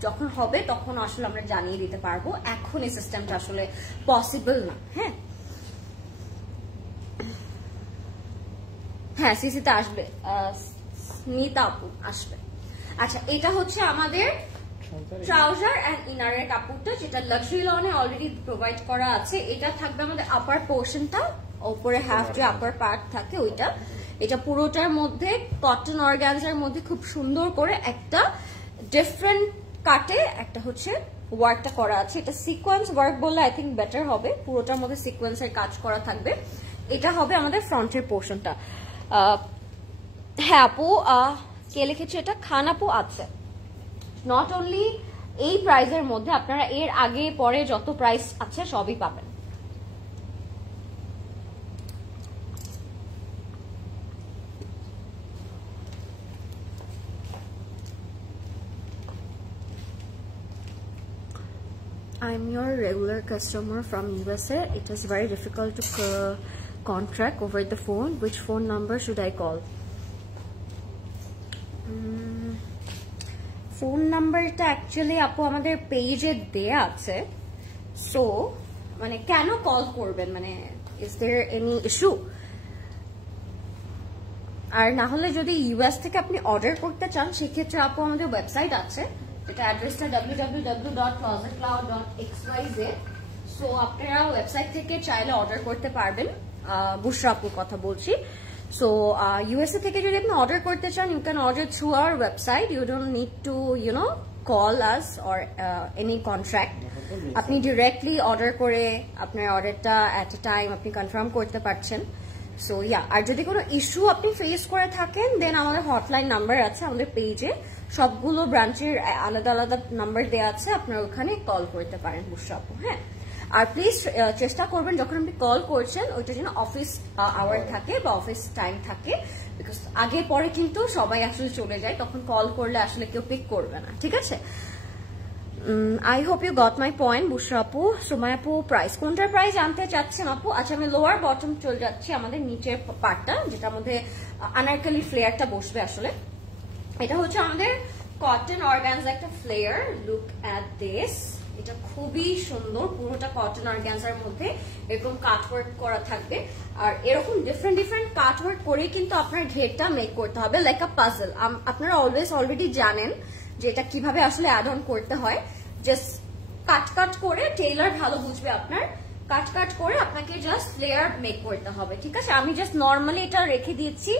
যখন হবে তখন আসলে আমরা জানিয়ে দিতে পারবো, এখন এই সিস্টেমটা আসলে পসিবল না। হ্যাঁ হ্যাঁ, সিসিতে আসবে, স্মিতা আপু আসবে। আচ্ছা, এটা হচ্ছে আমাদের ট্রাউজার এন্ড ইনারের কাপড়টা, যেটা লাক্সারি লনে অলরেডি প্রোভাইড করা আছে। এটা থাকবে আমাদের আপার পোর্শনটা, উপরে হাফ যে আপার পার্ট থাকে ওইটা। এটা পুরোটার মধ্যে কটন অর্গানজার মধ্যে খুব সুন্দর করে একটা ডিফারেন্ট কাটে একটা হচ্ছে ওয়ার্কটা করা আছে। এটা সিকোয়েন্স ওয়ার্ক বললে আই থিঙ্ক বেটার হবে, পুরোটার মধ্যে সিকোয়েন্সের কাজ করা থাকবে। এটা হবে আমাদের ফ্রন্টের পোর্শনটা। হ্যাঁ আপু, কে লিখেছে এটা? খান আপু আছে। নট অনলি এই প্রাইজের মধ্যে, আপনারা এর আগে পরে যত প্রাইস আছে সবই পাবেন। I'm your regular customer from USA. It is very difficult to contract over the phone. Which phone number should I call? Phone নাম্বারটা অ্যাকচুয়ালি আপু আমাদের পেজে দেয়া আছে। সো মানে কেন কল করবেন, মানে ইজ দেয়ার এনি ইস্যু? আর না হলে যদি ইউএস থেকে আপনি অর্ডার করতে চান সেক্ষেত্রে আপু আমাদের ওয়েবসাইট আছে, এটা অ্যাড্রেসটা www.closetcloud.xyz। সো আপনারা ওয়েবসাইট থেকে চাইলে অর্ডার করতে পারবেন। বুশরা আপুর কথা বলছি। সো ইউএসএ থেকে যদি আপনি অর্ডার করতে চান, you can order through our website. You don't need to call us or any contract. আপনি ডিরেক্টলি অর্ডার করে আপনার অর্ডারটা অ্যাট এ টাইম আপনি কনফার্ম করতে পারছেন। সো ইয়া, আর যদি কোনো ইস্যু আপনি ফেস করে থাকেন দেন আমাদের হটলাইন নাম্বার আছে আমাদের পেজে, সবগুলো ব্রাঞ্চের আলাদা আলাদা নাম্বার দেওয়া আছে, আপনারা ওখানে কল করতে পারেন বুশরা আপু। হ্যাঁ, আর প্লিজ চেষ্টা করবেন যখন আপনি কল করছেন ওইটা যেন অফিস আওয়ার থাকে বা অফিস টাইম থাকে, বিকজ আগে পরে কিন্তু সবাই আসলে চলে যায়, তখন কল করলে আসলে কেউ পিক করবে না। ঠিক আছে, I hope you got my point Bushra আপু। সুমাই আপু প্রাইস, কোনটার প্রাইস জানতে চাচ্ছেন আপু? আচ্ছা, আমি লোয়ার বটম চলে যাচ্ছি, আমাদের নিচের পার্টটা যেটার মধ্যে আনারকলি ফ্লেয়ারটা বসবে। আসলে এটা হচ্ছে আমাদের কটন অর্গানজা একটা ফ্লেয়ার। লুক অ্যাট দিস, এটা খুবই সুন্দর, পুরোটা কটন অর্গানজার মধ্যে এরকম কাটওয়ার্ক করা থাকবে। আর এরকম ডিফারেন্ট ডিফারেন্ট কাটওয়ার্ক করে কিন্তু আপনার ঘেরটা মেক করতে হবে লাইক আ পাজল। আপনারা অলরেডি জানেন যে এটা কিভাবে আসলে অ্যাড অন করতে হয়। জাস্ট কাট করে, টেইলার ভালো বুঝবে আপনার, কাট করে আপনাকে জাস্ট লেয়ার মেক করতে হবে। ঠিক আছে, আমি জাস্ট নর্মালি এটা রেখে দিচ্ছি,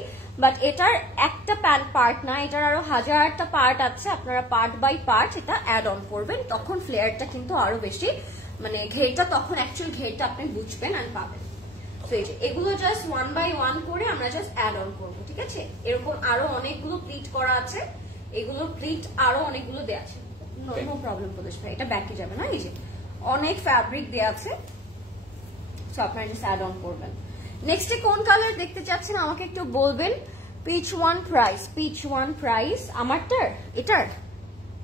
বাট এটার একটা পার্ট না, এটার আরো হাজারটা পার্ট আছে। আপনারা পার্ট বাই পার্ট এটা অ্যাড অন করবেন, তখন ফ্লেয়ারটা কিন্তু আরো বেশি মানে ঘেরটা তখন অ্যাকচুয়াল ঘেরটা আপনি বুঝবেন আর পাবেন। তো এই যে এগুলো জাস্ট 1 বাই 1 করে আমরা জাস্ট অ্যাড অন করবো, ঠিক আছে? এরকম আরো অনেকগুলো প্লিট করা আছে, এগুলো প্লিট আরো অনেকগুলো দেওয়া আছে, নো প্রবলেম পুলিশ ভাই, এটা ব্যাকে যাবে না। এই যে অনেক ফ্যাব্রিক দেওয়া আছে, সো আপনারা জাস্ট অ্যাড অন করবেন। নেক্সটে কোন কালার দেখতে চাচ্ছেন আমাকে একটু বলবেন। পিচ ওয়ান প্রাইস আমারটার এটার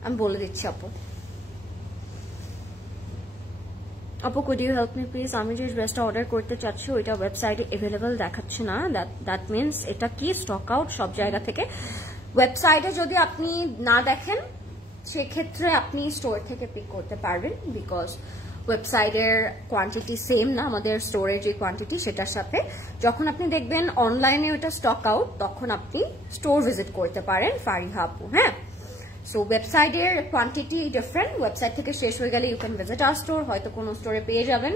আমি বলে দিচ্ছি আপু। আপু could you help me please, আমি যে ড্রেসটা অর্ডার করতে চাচ্ছি ওইটা ওয়েবসাইটে অ্যাভেলেবল দেখাচ্ছে না, দ্যাট মিনস এটা কি স্টক আউট সব জায়গা থেকে। ওয়েবসাইটে যদি আপনি না দেখেন সেক্ষেত্রে আপনি স্টোর থেকে পিক করতে পারবেন, বিকজ ওয়েবসাইটের কোয়ান্টিটি সেম না আমাদের স্টোরের যে কোয়ান্টিটি সেটার সাথে। যখন আপনি দেখবেন অনলাইনে ওটা স্টক আউট তখন আপনি স্টোর ভিজিট করতে পারেন ফারিহা আপু। হ্যাঁ, সো ওয়েবসাইটের কোয়ান্টিটি ডিফারেন্ট, ওয়েবসাইট থেকে শেষ হয়ে গেলে you can visit our store, হয়তো কোনো স্টোরে পেয়ে যাবেন।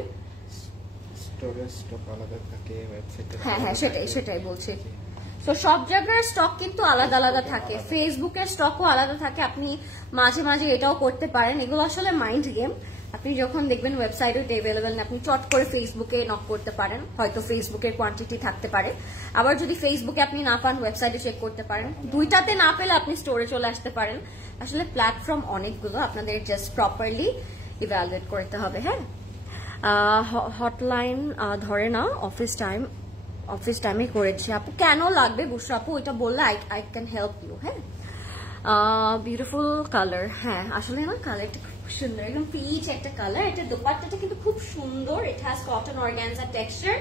স্টোরের স্টক আলাদা থাকে, ওয়েবসাইটে হ্যাঁ সেটাই বলছি। তো সব জায়গার স্টক কিন্তু আলাদা আলাদা থাকে, ফেসবুকের স্টকও আলাদা থাকে, আপনি মাঝে মাঝে এটাও করতে পারেন। এগুলো আসলে মাইন্ড গেম। আপনি যখন দেখবেন ওয়েবসাইটে অ্যাভেলেবেল না, আপনি চট করে ফেসবুকে নক করতে পারেন, হয়তো ফেসবুকের কোয়ান্টিটি থাকতে পারে। আবার যদি ফেসবুকে আপনি না পান ওয়েবসাইটে চেক করতে পারেন, দুইটাতে না পেলে আপনি স্টোরে চলে আসতে পারেন। আসলে প্ল্যাটফর্ম অনেকগুলো, আপনাদের জাস্ট প্রপারলি ইভ্যালুয়েট করতে হবে। হ্যাঁ, হটলাইন ধরে না, অফিস টাইমে করেছি আপু। কেন লাগবে বুসরা আপু ওইটা বললে আই ক্যান হেল্প ইউ। হ্যাঁ, বিউটিফুল কালার। হ্যাঁ আসলে না কালারটা খুব সুন্দর, একদম পিচ একটা কালার। এটা দোপাট্টাটা কিন্তু খুব সুন্দর, it has cotton organza texture,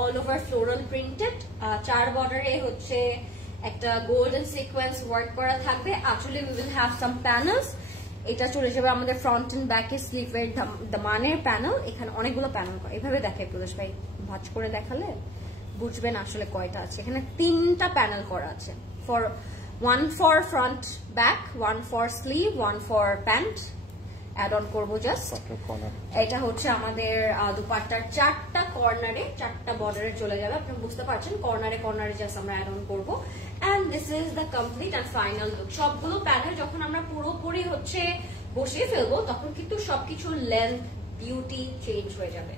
all over floral printed, 4 বর্ডারে হচ্ছে একটা গোল্ডেন সিকোয়েন্স ওয়ার্ক করা থাকবে। Actually we will have some panels, এটা চলে যাবে আমাদের ফ্রন্ট এন্ড ব্যাকে স্লিভের দামানের প্যানেল। এখানে অনেকগুলো প্যানেল করা, এভাবে দেখায় পুলিশ ভাই, ভাঁজ করে দেখালে বুঝবেন আসলে কয়টা আছে। এখানে 3টা প্যানেল করা আছে, one for front back, one for sleeve, one for pant add on করবো জাস্ট। এটা হচ্ছে আমাদের দুপাট্টার 4টা কর্নারে 4টা বর্ডারে চলে যাবে, আপনি বুঝতে পারছেন, কর্নারে জাস্ট আমরা অ্যাড অন করবো। And this is the complete and final look. সবগুলো প্যানেল যখন আমরা পুরোপুরি হচ্ছে বসিয়ে ফেলবো তখন কিন্তু সবকিছু লেন্থ বিউটি চেঞ্জ হয়ে যাবে।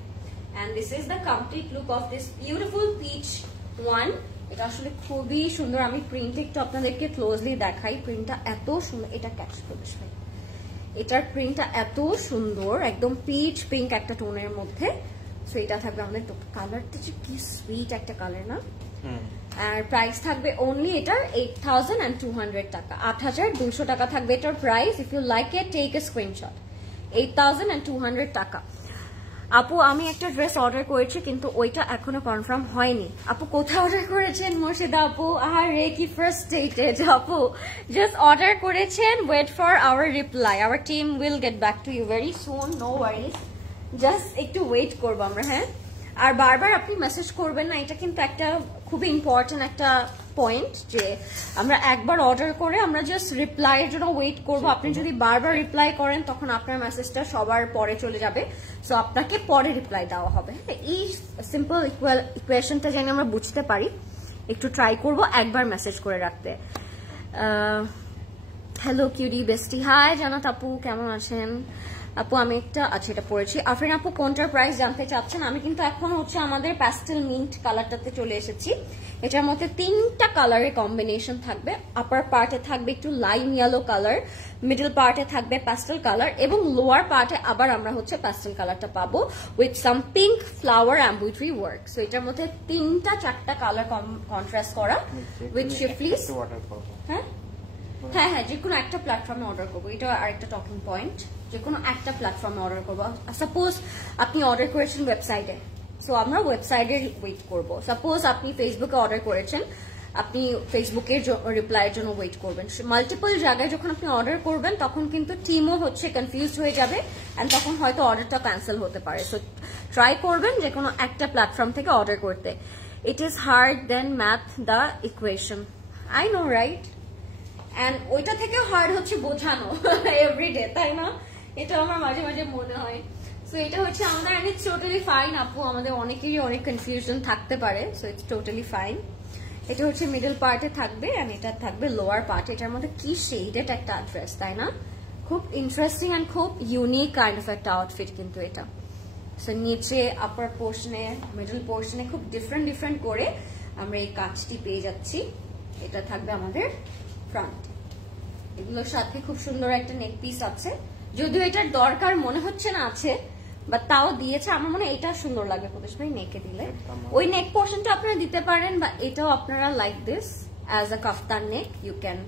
And this is the complete look of this beautiful piece one. এটা আসলে খুবই সুন্দর, আমি প্রিন্ট একটু আপনাদেরকে ক্লোজলি দেখাই। প্রিন্টটা এত সুন্দর, এটা ক্যাচ করবে ভাই, এটার প্রিন্টটা এত সুন্দর, একদম পিচ পিঙ্ক একটা টোনের মধ্যে। সো এটা থাকবে আমাদের কালারটা যে কি সুইট একটা কালার না। আর প্রাইস থাকবে অনলি এটার 8,200 টাকা, 8,200 টাকা থাকবে এটার price. If you like it take a screenshot. 8,200 টাকা। আপু আমি একটা ড্রেস অর্ডার করেছি কিন্তু ওইটা এখনো কনফার্ম হয়নি। আপু কোথায় অর্ডার করেছেন মোর্শেদা আপু? আরে কি ফ্রাস্ট্রেটেড আপু, জাস্ট অর্ডার করেছেন, wait for our reply, our team will get back to you very soon, no worries, just একটু ওয়েট করবো আমরা। হ্যাঁ, আর বারবার আপনি মেসেজ করবেন না, এটা কিন্তু একটা খুবই ইম্পর্টেন্ট একটা পয়েন্ট, যে আমরা একবার অর্ডার করে আমরা জাস্ট রিপ্লাই এর জন্য ওয়েট করবো। আপনি যদি বারবার রিপ্লাই করেন তখন আপনার মেসেজটা সবার পরে চলে যাবে, সো আপনাকে পরে রিপ্লাই দেওয়া হবে। এই সিম্পল ইকুয়েশনটা যেন আমরা বুঝতে পারি, একটু ট্রাই করবো একবার মেসেজ করে রাখতে। হ্যালো কিউডি বেস্টি, হাই জানাত আপু, কেমন আছেন আপু? আমি একটা আচ্ছা এটা পড়েছি। আফরিন আপু কোনটার প্রাইস জানতে চাচ্ছেন? আমি কিন্তু এখন হচ্ছে আমাদের প্যাস্টেল মিন্ট কালারটাতে চলে এসেছি। এটার মধ্যে 3টা কালারের কম্বিনেশন থাকবে। আপার পার্টে থাকবে একটু লাইম ইয়েলো কালার, মিডল পার্টে থাকবে প্যাস্টেল কালার, এবং লোয়ার পার্টে আবার আমরা হচ্ছে প্যাস্টেল কালারটা পাবো with some pink flower embroidery work. So এটার মধ্যে 4টা কালার কন্ট্রাস্ট করা উইথ শিফলিস। হ্যাঁ, যে কোনো একটা প্ল্যাটফর্মে অর্ডার করবো, এটা আরেকটা টকিং পয়েন্ট, যে কোনো একটা প্ল্যাটফর্মে অর্ডার করবো। সাপোজ আপনি অর্ডার করেছেন ওয়েবসাইটে, সো আমরা ওয়েবসাইটে ওয়েট করবো। সাপোজ আপনি ফেসবুকে অর্ডার করেছেন, আপনি ফেসবুকের রিপ্লাইয়ের জন্য ওয়েট করবেন। মাল্টিপল জায়গায় যখন আপনি অর্ডার করবেন তখন কিন্তু টিমও হচ্ছে কনফিউজড হয়ে যাবে, এন্ড তখন হয়তো অর্ডারটা ক্যান্সেল হতে পারে। সো ট্রাই করবেন যে কোনো একটা প্ল্যাটফর্ম থেকে অর্ডার করতে। It is hard then math the equation, I know right, and ওইটা থেকেও হার্ড হচ্ছে বোঝানো এভরিডে, তাই না? এটা আমার মাঝে মাঝে মনে হয়। সো এটা হচ্ছে আমাদের, এন্ড ইটস টোটালি ফাইন আপু, আমাদের অনেকেরই অনেক কনফিউশন থাকতে পারে, সো ইটস টোটালি ফাইন। এটা হচ্ছে মিডল পার্টে থাকবে, এন্ড এটা থাকবে লোয়ার পার্টে। এটার মধ্যে কি শেডেড একটা ড্রেস, তাই না? খুব ইন্টারেস্টিং এন্ড খুব ইউনিক কাইন্ড অফ একটা আউটফিট কিন্তু এটা। সো নিচে আপার পোর্শনে মিডল পোর্শনে খুব ডিফারেন্ট করে আমরা এই কাজটি পেয়ে যাচ্ছি। এটা থাকবে আমাদের ফ্রন্ট। এগুলোর সাথে খুব সুন্দর একটা নেক পিস আছে, যদিও এটার দরকার মনে হচ্ছে না আছে, বা তাও দিয়েছে। আমার মনে হয় এটা সুন্দর লাগবে প্রদেশ ভাই নেকে দিলে। ওই নেক পোর্শনটা আপনারা দিতে পারেন, বা এটাও আপনারা like this as a kaftan neck you can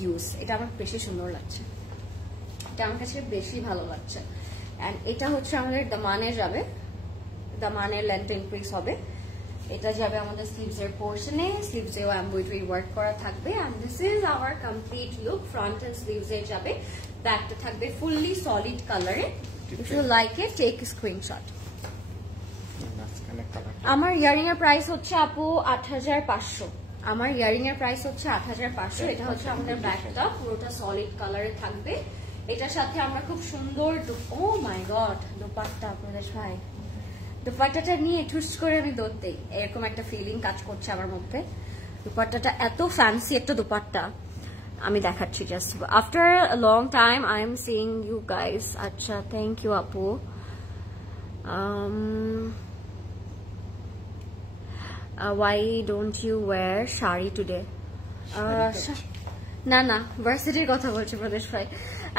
use. এটা আমার বেশি সুন্দর লাগছে, এটা আমার কাছে বেশি ভালো লাগছে। এন্ড এটা হচ্ছে আমাদের দামানে যাবে, দামানের লেন্থ ইনক্রিজ হবে। এটা যাবে আমাদের স্লিভস এর পোর্শনে, স্লিভস এও এমব্রয়ডারি ওয়ার্ক করা থাকবে। And this is our complete look. Front and sleeves এর যাবে, ব্যাকটা থাকবে ফুললি সলিড কালারে। If you like it take screenshot. আমার ইয়ারিং এর প্রাইস হচ্ছে আপু ৮৫০০। আমার ইয়ারিং এর প্রাইস হচ্ছে ৮৫০০। এটা হচ্ছে আমাদের ব্যাকটা, পুরোটা সলিড কালারে থাকবে। এটার সাথে আমরা খুব সুন্দর ও মাই গড দোপাট্টা প্রদেশ ভাই, দোপাট্টাটা নিয়ে ঠুস করে আমি দৌড়তেই এরকম একটা ফিলিং কাজ করছে আমার মধ্যে। দোপাট্টাটা এত ফ্যান্সি একটা দোপাট্টা, আমি দেখাচ্ছি just after long time I am seeing you guys. আচ্ছা থ্যাংক ইউ আপু। Why don't you wear sari today? না না, ভার্সিটির কথা বলছি প্রদেশ ভাই।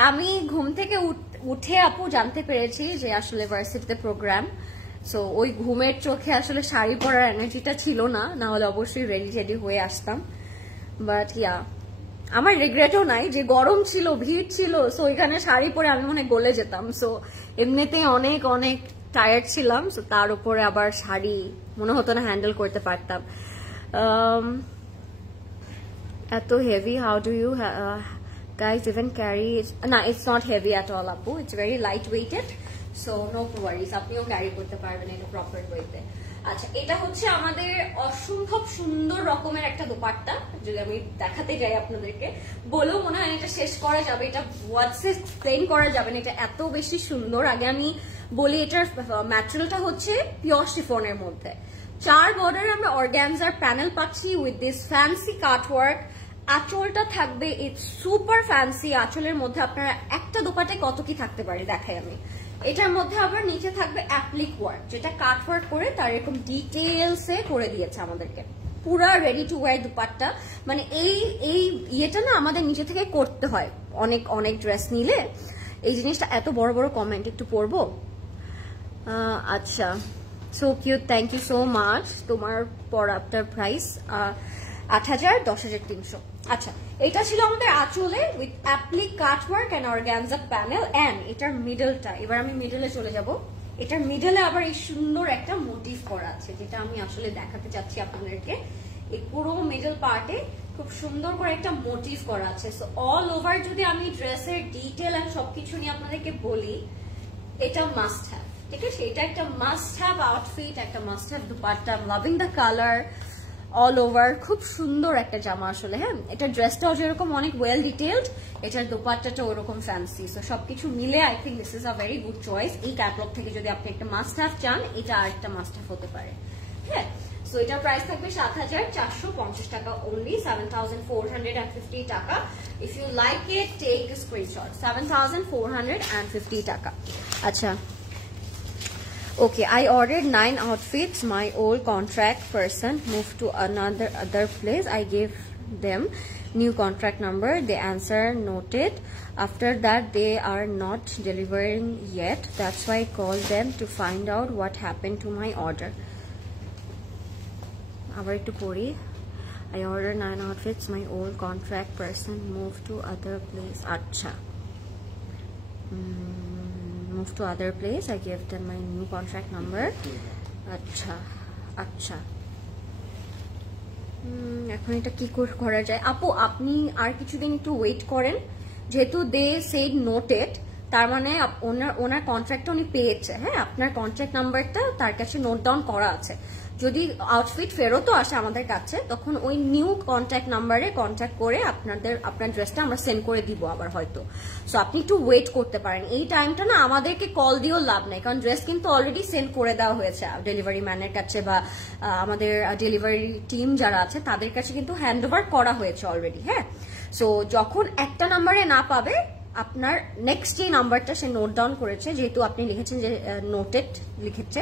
আমি ঘুম থেকে উঠে আপু জানতে পেরেছি যে আসলে ভার্সিটিতে প্রোগ্রাম। সো ওই ঘুমের চোখে আসলে শাড়ি পরার এনার্জিটা ছিল না, না হলে অবশ্যই রেডি টেডি হয়ে আসতাম। বাট ইয়া, আমার রিগ্রেটও নাই যে গরম ছিল, ভিড় ছিল, সো ওইখানে শাড়ি পরে আমি মনে গলে যেতাম। সো এমনিতেই অনেক অনেক টায়ার্ড ছিলাম, সো তার উপরে আবার শাড়ি মনে হতো না হ্যান্ডেল করতে পারতাম। এত heavy, how do you guys even carry it? No, it's not heavy at all apu, it's very light weighted, so no worries, আপনিও ক্যারি করতে পারবেন এটা প্রপার ওয়েতে। আচ্ছা, এটা হচ্ছে আমাদের অসম্ভব সুন্দর রকমের একটা দোপাট্টা। যদি আমি দেখাতে যাই আপনাদেরকে, বলেও মনে হয় এটা শেষ করা যাবে, এটা ওয়ার্ডসে এক্সপ্লেইন করা যাবে না, এটা এত বেশি সুন্দর। আগে আমি বলি, এটার ম্যাটেরিয়ালটা হচ্ছে পিওর শিফনের মধ্যে। 4 বর্ডারে আমরা অর্গানজার প্যানেল পাচ্ছি উইথ দিস ফ্যান্সি কাটওয়ার্ক। আঁচলটা থাকবে ইটস সুপার ফ্যান্সি। আঁচলের মধ্যে আপনারা একটা দোপাট্টায় কত কি থাকতে পারে দেখাই আমি। এটার মধ্যে আবার নিচে থাকবে অ্যাপ্লিক ওয়ার্ক, যেটা কাট ওয়ার্ক করে তার এরকম ডিটেলসে করে দিয়েছে আমাদেরকে। পুরা রেডি টু ওয়্যার দুপাট্টা। মানে এই ইয়েটা না আমাদের নিচে থেকে করতে হয় অনেক অনেক ড্রেস নিলে। এই জিনিসটা এত বড় বড় কমেন্ট একটু পড়বো। আচ্ছা, so cute, thank you so much. তোমার প্রোডাক্টের প্রাইস ৮০০০, ১০৩০০। আচ্ছা, এটা ছিল আমাদের আঁচলে with applique cutwork and organza panel. And এটার মিডলটা, এবার আমি মিডলে চলে যাব। এটার মিডলে আবার এই সুন্দর একটা মোটিভ করা আছে, যেটা আমি আসলে দেখাতে চাচ্ছি আপনাদেরকে। এই পুরো মিডল পার্টে খুব সুন্দর করে একটা মোটিভ করা আছে। সো অল ওভার যদি আমি ড্রেসের ডিটেল এন্ড সবকিছু নিয়ে আপনাদেরকে বলি, এটা মাস্ট হ্যাভ, ঠিক আছে? এটা একটা মাস্ট হ্যাভ আউটফিট, একটা must have dupatta. I am loving the colour all over, খুব সুন্দর একটা জামা আসলে। হ্যাঁ, এটা ড্রেসটাও যেরকম অনেক ওয়েল ডিটেলড, এটার দোপাট্টাটা ওরকম ফ্যান্সি। সো সবকিছু মিলে I think this is a very good choice. এই ক্যাটালগ থেকে যদি আপনি একটা মাস্ট হ্যাভ চান, এটা আরেকটা মাস্ট হ্যাভ হতে পারে। হ্যাঁ, সো এটার প্রাইস থাকবে ৭৪৫০ টাকা অনলি, ৭৪৫০ টাকা। If you like it take a screenshot. ৭৪৫০ টাকা। আচ্ছা, okay, I ordered 9 outfits. My old contract person moved to other place. I gave them new contract number. They answer noted. After that, they are not delivering yet. That's why I called them to find out what happened to my order. Abar ekটু পড়ি। I ordered 9 outfits. My old contract person moved to other place. আচ্ছা, move to other place. I gave them my new contract number. আচ্ছা আচ্ছা, এখন এটা কি করা যায় আপু? আপনি আর কিছুদিন একটু ওয়েট করেন, যেহেতু দে সেড নোটেড, তার মানে ওনার কন্ট্রাক্টটা উনি পেয়েছে। হ্যাঁ, আপনার কন্ট্রাক্ট নাম্বারটা তার কাছে নোট ডাউন করা আছে। যদি আউটফিট ফেরতও আসে আমাদের কাছে, তখন ওই নিউ কন্ট্যাক্ট নাম্বারে কন্ট্যাক্ট করে আপনার ড্রেসটা আমরা সেন্ড করে দিব আবার হয়তো। সো আপনি একটু ওয়েট করতে পারেন। এই টাইমটা না আমাদেরকে কল দিয়েও লাভ নেই, কারণ ড্রেস কিন্তু অলরেডি সেন্ড করে দেওয়া হয়েছে ডেলিভারি ম্যানের কাছে, বা আমাদের ডেলিভারি টিম যারা আছে তাদের কাছে কিন্তু হ্যান্ড ওভার করা হয়েছে অলরেডি। হ্যাঁ, সো যখন একটা নাম্বারে না পাবে, আপনার নেক্সট যে নাম্বারটা সে নোট ডাউন করেছে, যেহেতু আপনি লিখেছেন যে নোটেড লিখেছে,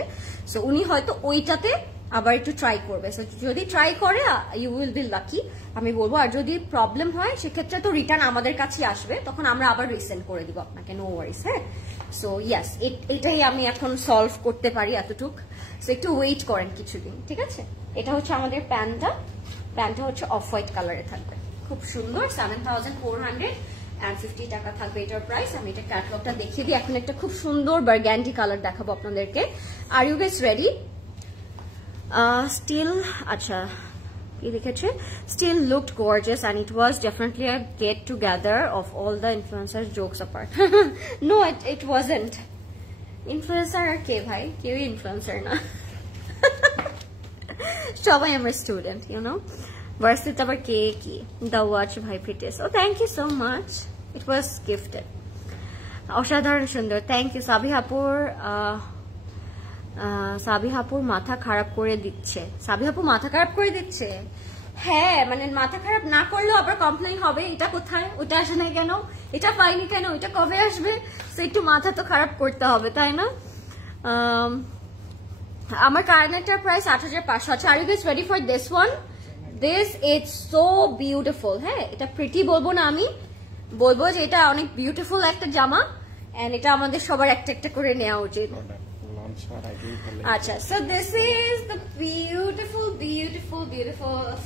সো উনি হয়তো ওইটাতে আবার একটু ট্রাই করবে। সো যদি ট্রাই করে ইউ উইল বি লাকি আমি বলবো। আর যদি প্রবলেম হয় সেক্ষেত্রে তো রিটার্ন আমাদের কাছেই আসবে, তখন আমরা আবার রিসেন্ড করে দিব আপনাকে, নো ওয়ারিস। হ্যাঁ, সো ইয়াস, এটাই আমি এখন সলভ করতে পারি এতটুক। সো একটু ওয়েট করেন কিছুদিন, ঠিক আছে? এটা হচ্ছে আমাদের প্যান্টটা হচ্ছে অফ হোয়াইট কালারে থাকবে, খুব সুন্দর। 7,450 টাকা থাকবে এটার প্রাইস। আমি এটা ক্যাটালগটা দেখিয়ে দিই। এখন একটা খুব সুন্দর বার্গ্যান্ডি কালার দেখাবো আপনাদেরকে। Are you guys ready? Still, acha, কি লিখেছে? Still looked gorgeous and it was definitely a get together of all the influencers, jokes apart. No, it wasn't. Influencer আর কে ভাই? কেউই influencer না। সবাই আমার স্টুডেন্ট, ইউ নো। ভার্সিটি আবার কে কি? দ্য ওয়াচ ভাই fits. Oh thank you so much, it was gifted. অসাধারণ সুন্দর, থ্যাংক ইউ। সাবিহাপুর মাথা খারাপ করে দিচ্ছে। সাবিহাপু মাথা খারাপ করে দিচ্ছে? হ্যাঁ, মানে মাথা খারাপ না করলেও আবার কমপ্লেইন হবে, এটা কোথায়, ওটা আসে না কেন, এটা পাইনি কেন, এটা কবে আসবে। সো একটু মাথা তো খারাপ করতে হবে, তাই না? আমার কার্নেটার প্রাইস 8,500 আছে। Are you guys ready for this one? This is so beautiful. হ্যাঁ, এটা প্রিটি বলবো না, আমি বলবো যে এটা অনেক বিউটিফুল একটা জামা, এন্ড এটা আমাদের সবার একটা একটা করে নেওয়া উচিত। Acha, so this is the beautiful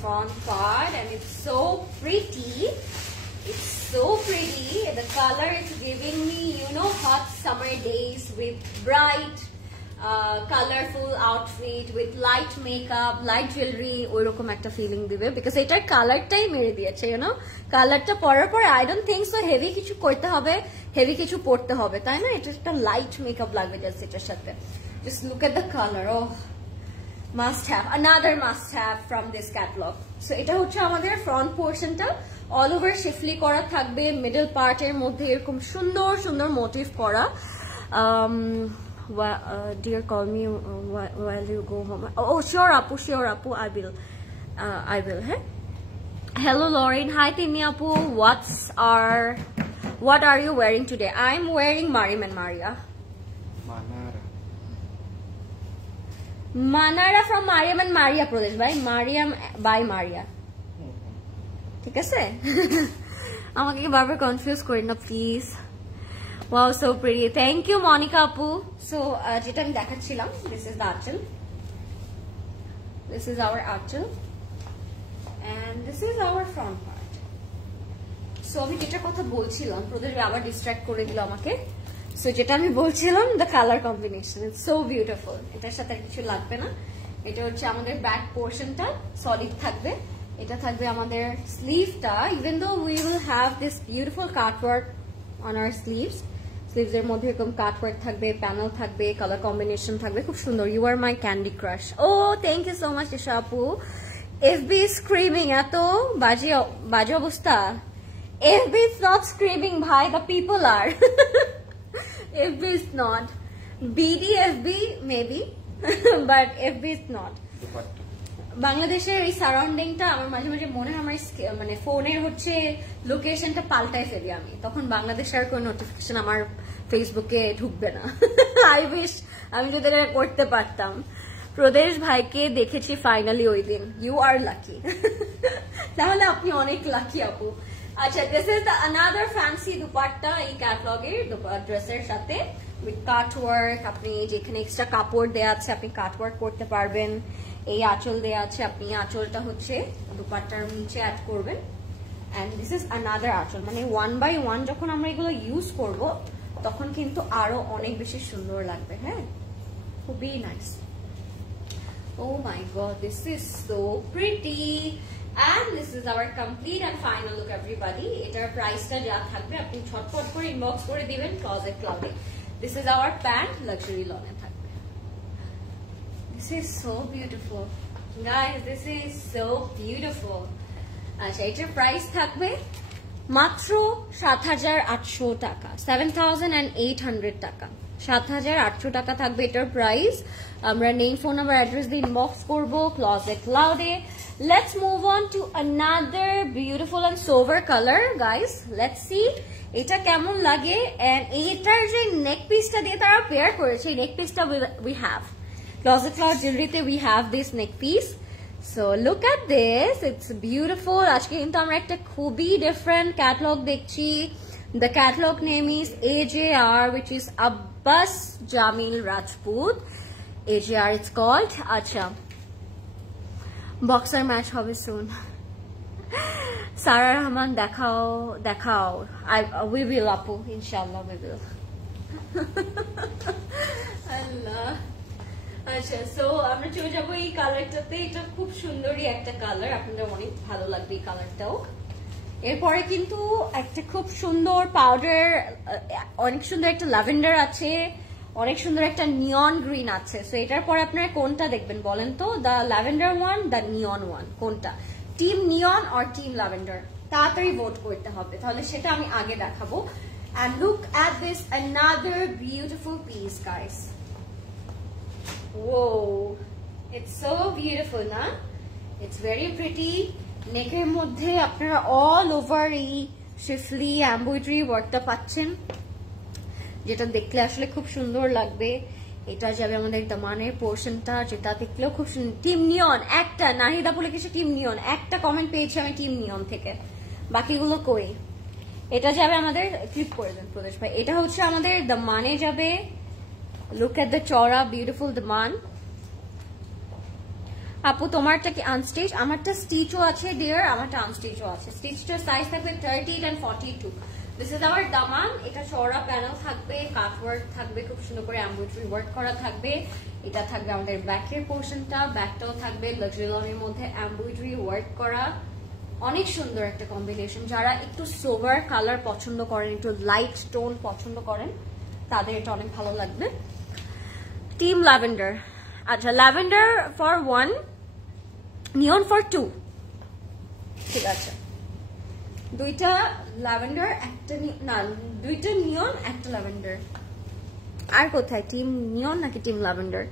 front part, and it's so pretty. It's so pretty. The color is giving me, you know, hot summer days with bright, colorful outfit with light makeup, light jewelry. ওইরকম একটা ফিলিং দিবে, বিকজ এটার কালারটাই মেরে দিয়েছে, ইউ নো। কালারটা পরার পরে I don't think so heavy কিছু করতে হবে, হেভি কিছু পড়তে হবে, তাই না? এটা একটা লাইট মেকআপ লাগবে জাস্ট এটার সাথে। Just look at the color. Oh, must have, another must have from this catalog. So এটা হচ্ছে আমাদের ফ্রন্ট পোর্শনটা, অল ওভার শিফলি করা থাকবে, মিডল পার্টের মধ্যে এরকম সুন্দর সুন্দর মোটিভ করা। Dear, call me while you go home. Oh, sure apu, I will. Hey, hello Lauren. Hi Timi apu. What are you wearing today? I'm wearing Mariam and Maria. Manara from Mariam and Maria Pradesh by Mariam by Maria. ঠিক আছে? আমাকে বারবার কনফিউজ করেন না please. Wow, so pretty. Thank you Monica আপু। So যেটা আমি দেখাচ্ছিলাম, this is the achal. This is our achal and this is our front part. So আমি যেটার কথা বলছিলাম, প্রদেশ আবার ডিস্ট্রাক্ট করে দিল আমাকে। সো যেটা আমি বলছিলাম, the colour combination it's so beautiful. এটার সাথে আর কিছু লাগবে না। এটা হচ্ছে আমাদের ব্যাক পোর্শনটা সলিড থাকবে। এটা থাকবে আমাদের স্লিভটা, even though we will have this beautiful cutwork on our sleeves. Sleeves এর মধ্যে এরকম কাটওয়ার্ক থাকবে, প্যানেল থাকবে, কালার কম্বিনেশন থাকবে, খুব সুন্দর। You are my Candy Crush. Oh thank you so much Isha আপু। FB স্ক্রিমিং, এত বাজে অবস্থা। FB is not screaming bhai, the people are. FB is not. BDFB maybe, but FB is not. বাংলাদেশের এই সারাউন্ডিংটা আমার মাঝে মাঝে মনে হয় আমার মানে ফোনের হচ্ছে লোকেশনটা পাল্টাই ফেলি আমি, তখন বাংলাদেশের কোনো নোটিফিকেশন আমার ফেসবুকে ঢুকবে না। আই উইশ আমি যদি এটা করতে পারতাম। প্রদেশ ভাইকে দেখেছি ফাইনালি ওই দিন। You are lucky. তাহলে আপনি অনেক লাকি আপু। আচ্ছা, this is the another fancy dupatta এই ক্যাটালগের ড্রেসের সাথে উইথ কাটওয়ার্ক। আপনি যেখানে এক্সট্রা কাপড় দেয়া আছে আপনি কাটওয়ার্ক করতে পারবেন। এই আঁচল দেয়া আছে, আপনি আঁচলটা হচ্ছে দুপাট্টার নিচে অ্যাড করবেন। এন্ড দিস ইজ আনাদার আঁচল, মানে 1 by 1 যখন আমরা এগুলো ইউজ করব তখন কিন্তু আরো অনেক বেশি সুন্দর লাগবে। হ্যাঁ, খুবই nice. Oh my god, this is so pretty. And this is our complete and final look everybody. এটার প্রাইসটা যা থাকবে আপনি ছটফট করে ইনবক্স করে দিবেন ক্লজেট ক্লাউডে। This is our pant, luxury লনে থাকবে। This is so beautiful. Guys, this is so beautiful. আচ্ছা, এটার প্রাইস থাকবে মাত্র 7,800 টাকা, 7,800 টাকা। 7,800 টাকা থাকবে এটার প্রাইস। আমরা নেম, ফোন নাম্বার, অ্যাড্রেস দিয়ে ইনবক্স করবো ক্লজেট ক্লাউডে। Let's move on to another beautiful and sober colour guys, let's see এটা কেমন লাগে। এন্ড এইটার যে নেক পিসটা দিয়ে তারা পেয়ার করেছে, এই নেক পিসটা উই হ্যাভ ক্লজেট ক্লাউড জুয়েলারিতে, we have this neck piece. So look at this, it's beautiful. আজকে কিন্তু আমরা একটা খুবই ডিফারেন্ট ক্যাটালগ দেখছি। The catalog name is AJR, which is Abbas Jamil Rajput. AJR it's called. Acha. Boxer match hobe soon. Sarah Rahman dekhao. We will apu, inshallah we will. Allah. আচ্ছা, সো আমরা চলে যাবো এই কালারটাতে। এটা খুব সুন্দরই একটা কালার, আপনাদের অনেক ভালো লাগবে এই কালারটাও। এরপরে কিন্তু একটা খুব সুন্দর পাউডার, অনেক সুন্দর একটা ল্যাভেন্ডার আছে, অনেক সুন্দর একটা নিয়ন গ্রিন আছে। সো এটার পরে আপনারা কোনটা দেখবেন বলেন তো? The lavender one, the neon one, কোনটা? Team neon or team lavender? তাড়াতাড়ি ভোট করতে হবে, তাহলে সেটা আমি আগে দেখাবো। And look at this, another beautiful piece guys. Whoa, it's so beautiful na? It's very pretty. নেকের মধ্যে আপনারা অল ওভার এই শিফলি এমব্রয়ডারি ওয়ার্কটা পাচ্ছেন, যেটা দেখলে আসলে খুব সুন্দর লাগবে। এটা যাবে আমাদের দামানের পোর্শনটা, যেটা দেখলেও খুব সুন্দর। টিম নিয়ন একটা, নাহিদা বলে কিছু টিম নিয়ন একটা কমেন্ট পেয়েছি আমি টিম নিয়ন থেকে, বাকিগুলো কই? এটা যাবে আমাদের, ক্লিক করে দেন প্রদেশ ভাই, এটা হচ্ছে আমাদের দামানে যাবে। লুক এট দ্য চওড়া বিউটিফুল দামান। আপু তোমারটা কি আনস্টিচ? আমারটা স্টিচও আছে ডিয়ার, আমারটা আনস্টিচও আছে। স্টিচটার সাইজ থাকবে 38 and 42। দিস ইজ আওয়ার দামান। এটা চওড়া প্যানেল থাকবে, কাট ওয়ার্ক থাকবে, খুব সুন্দর করে এমব্রয়ডারি ওয়ার্ক করা থাকবে। এটা থাকবে আমাদের ব্যাকের পোর্শনটা, ব্যাকটাও থাকবে লাক্সারি মধ্যে এমব্রয়ডারি ওয়ার্ক করা। অনেক সুন্দর একটা কম্বিনেশন। যারা একটু সোভার কালার পছন্দ করেন, একটু লাইট টোন পছন্দ করেন, তাদের এটা অনেক ভালো লাগবে। Team lavender. আচ্ছা, ল্যাভেন্ডার ফর 1, নিয়ন ফর 2। ঠিক আছে, দুইটা ল্যাভেন্ডার, একটা না, দুইটা নিয়ন একটা ল্যাভেন্ডার। আর কোথায় টিম নিয়ন নাকি টিম ল্যাভেন্ডার?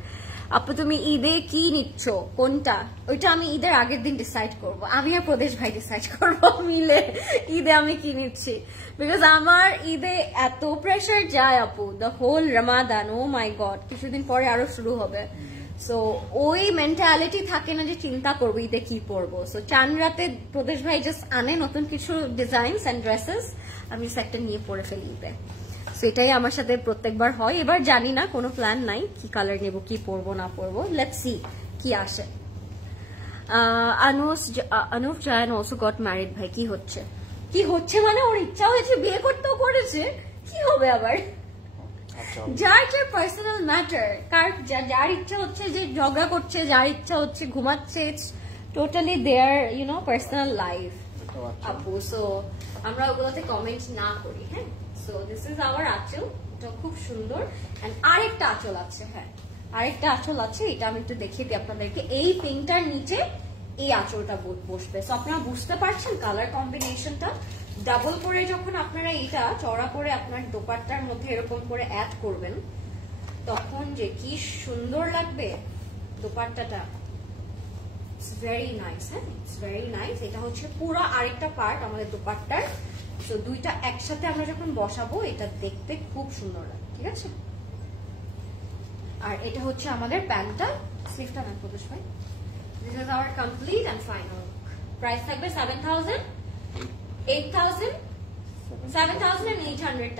আপু তুমি ঈদে কি নিচ্ছ, কোনটা? ওইটা আমি ঈদের আগের দিন ডিসাইড করব, আমি আর প্রদেশ ভাই ডিসাইড করব মিলে ঈদে আমি কি নিচ্ছি। বিকজ আমার ঈদে এত প্রেশার যায় আপু, the whole Ramadan, oh my god, কিছুদিন পরে আরো শুরু হবে। সো ওই মেন্টালিটি থাকে না যে চিন্তা করবো ঈদে কি পরবো। সো চান রাতে প্রদেশ ভাই জাস্ট আনে নতুন কিছু ডিজাইনস এন্ড ড্রেসেস, আমি একটা নিয়ে পরে ফেলি ঈদে। সো এটাই আমার সাথে প্রত্যেকবার হয়। এবার জানি না, কোনো প্ল্যান নাই কি কালার নেব, কি পরবো না পরবো, লেটস সি কি আসে। Anup Zayan also got married. ভাই কি হচ্ছে? কি হচ্ছে মানে ওর ইচ্ছা হয়েছে, বিয়ে করতেও করেছে, কি হবে আবার? যার যার পার্সোনাল ম্যাটার, যার ইচ্ছা হচ্ছে যে ঝগড়া করছে, যার ইচ্ছা হচ্ছে ঘুমাচ্ছে, টোটালি দেয়ার পার্সোনাল লাইফ আপু। সো আমরা ওগুলোতে কমেন্ট না করি। হ্যাঁ, সো দিস ইজ আওয়ার আঁচল, এটা খুব সুন্দর। এন্ড আরেকটা আঁচল আছে, হ্যাঁ আরেকটা আঁচল আছে, এটা আমি একটু দেখিয়ে দিই আপনাদেরকে। এই পিঙ্কটার নিচে এই আঁচলটা বসবে। সো আপনারা বুঝতে পারছেন কালার কম্বিনেশনটা। ডাবল করে যখন আপনারা এইটা চওড়া করে আপনার দোপাট্টার মধ্যে এরকম করে অ্যাড করবেন, তখন যে কি সুন্দর লাগবে দোপাট্টাটা। It's very nice. হ্যাঁ, ইটস ভেরি নাইস। এটা হচ্ছে পুরো আরেকটা পার্ট আমাদের দোপাট্টার। তো দুইটা একসাথে আমরা যখন বসাবো, এটা দেখতে খুব সুন্দর লাগে। ঠিক আছে, আর এটা হচ্ছে আমাদের প্যান্টটা, স্লিভটা না প্রদেশ ভাই। This is our complete and final. Price থাকবে 7,800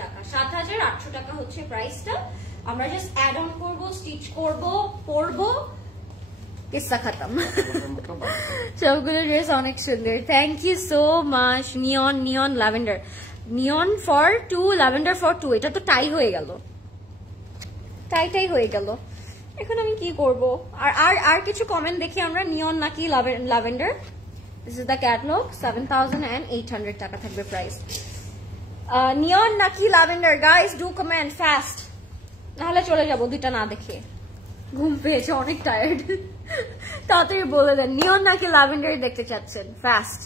টাকা। 7,800 টাকা হচ্ছে প্রাইসটা। আমরা জাস্ট অ্যাড অন করবো, স্টিচ করবো, পরবো, কিসা খতম। সবগুলো ড্রেস অনেক সুন্দর। Thank you so much. Neon lavender, neon for 2, lavender for 2। এটা তো টাই হয়ে গেল, টাই হয়ে গেল। এখন আমি কি করব? আর কিছু কমেন্ট দেখি আমরা। নিয়ন নাকি lavender? This is the catalogue. 7,800 টাকা থাকবে প্রাইস। নিয়ন নাকি lavender? Guys do comment fast, নাহলে চলে যাবো দুইটা না দেখে। ঘুম পেয়েছে, অনেক টায়ার্ড। তাড়াতাড়ি বলে দেন নিয়ন নাকি ল্যাভেন্ডার দেখতে চাচ্ছেন, ফাস্ট।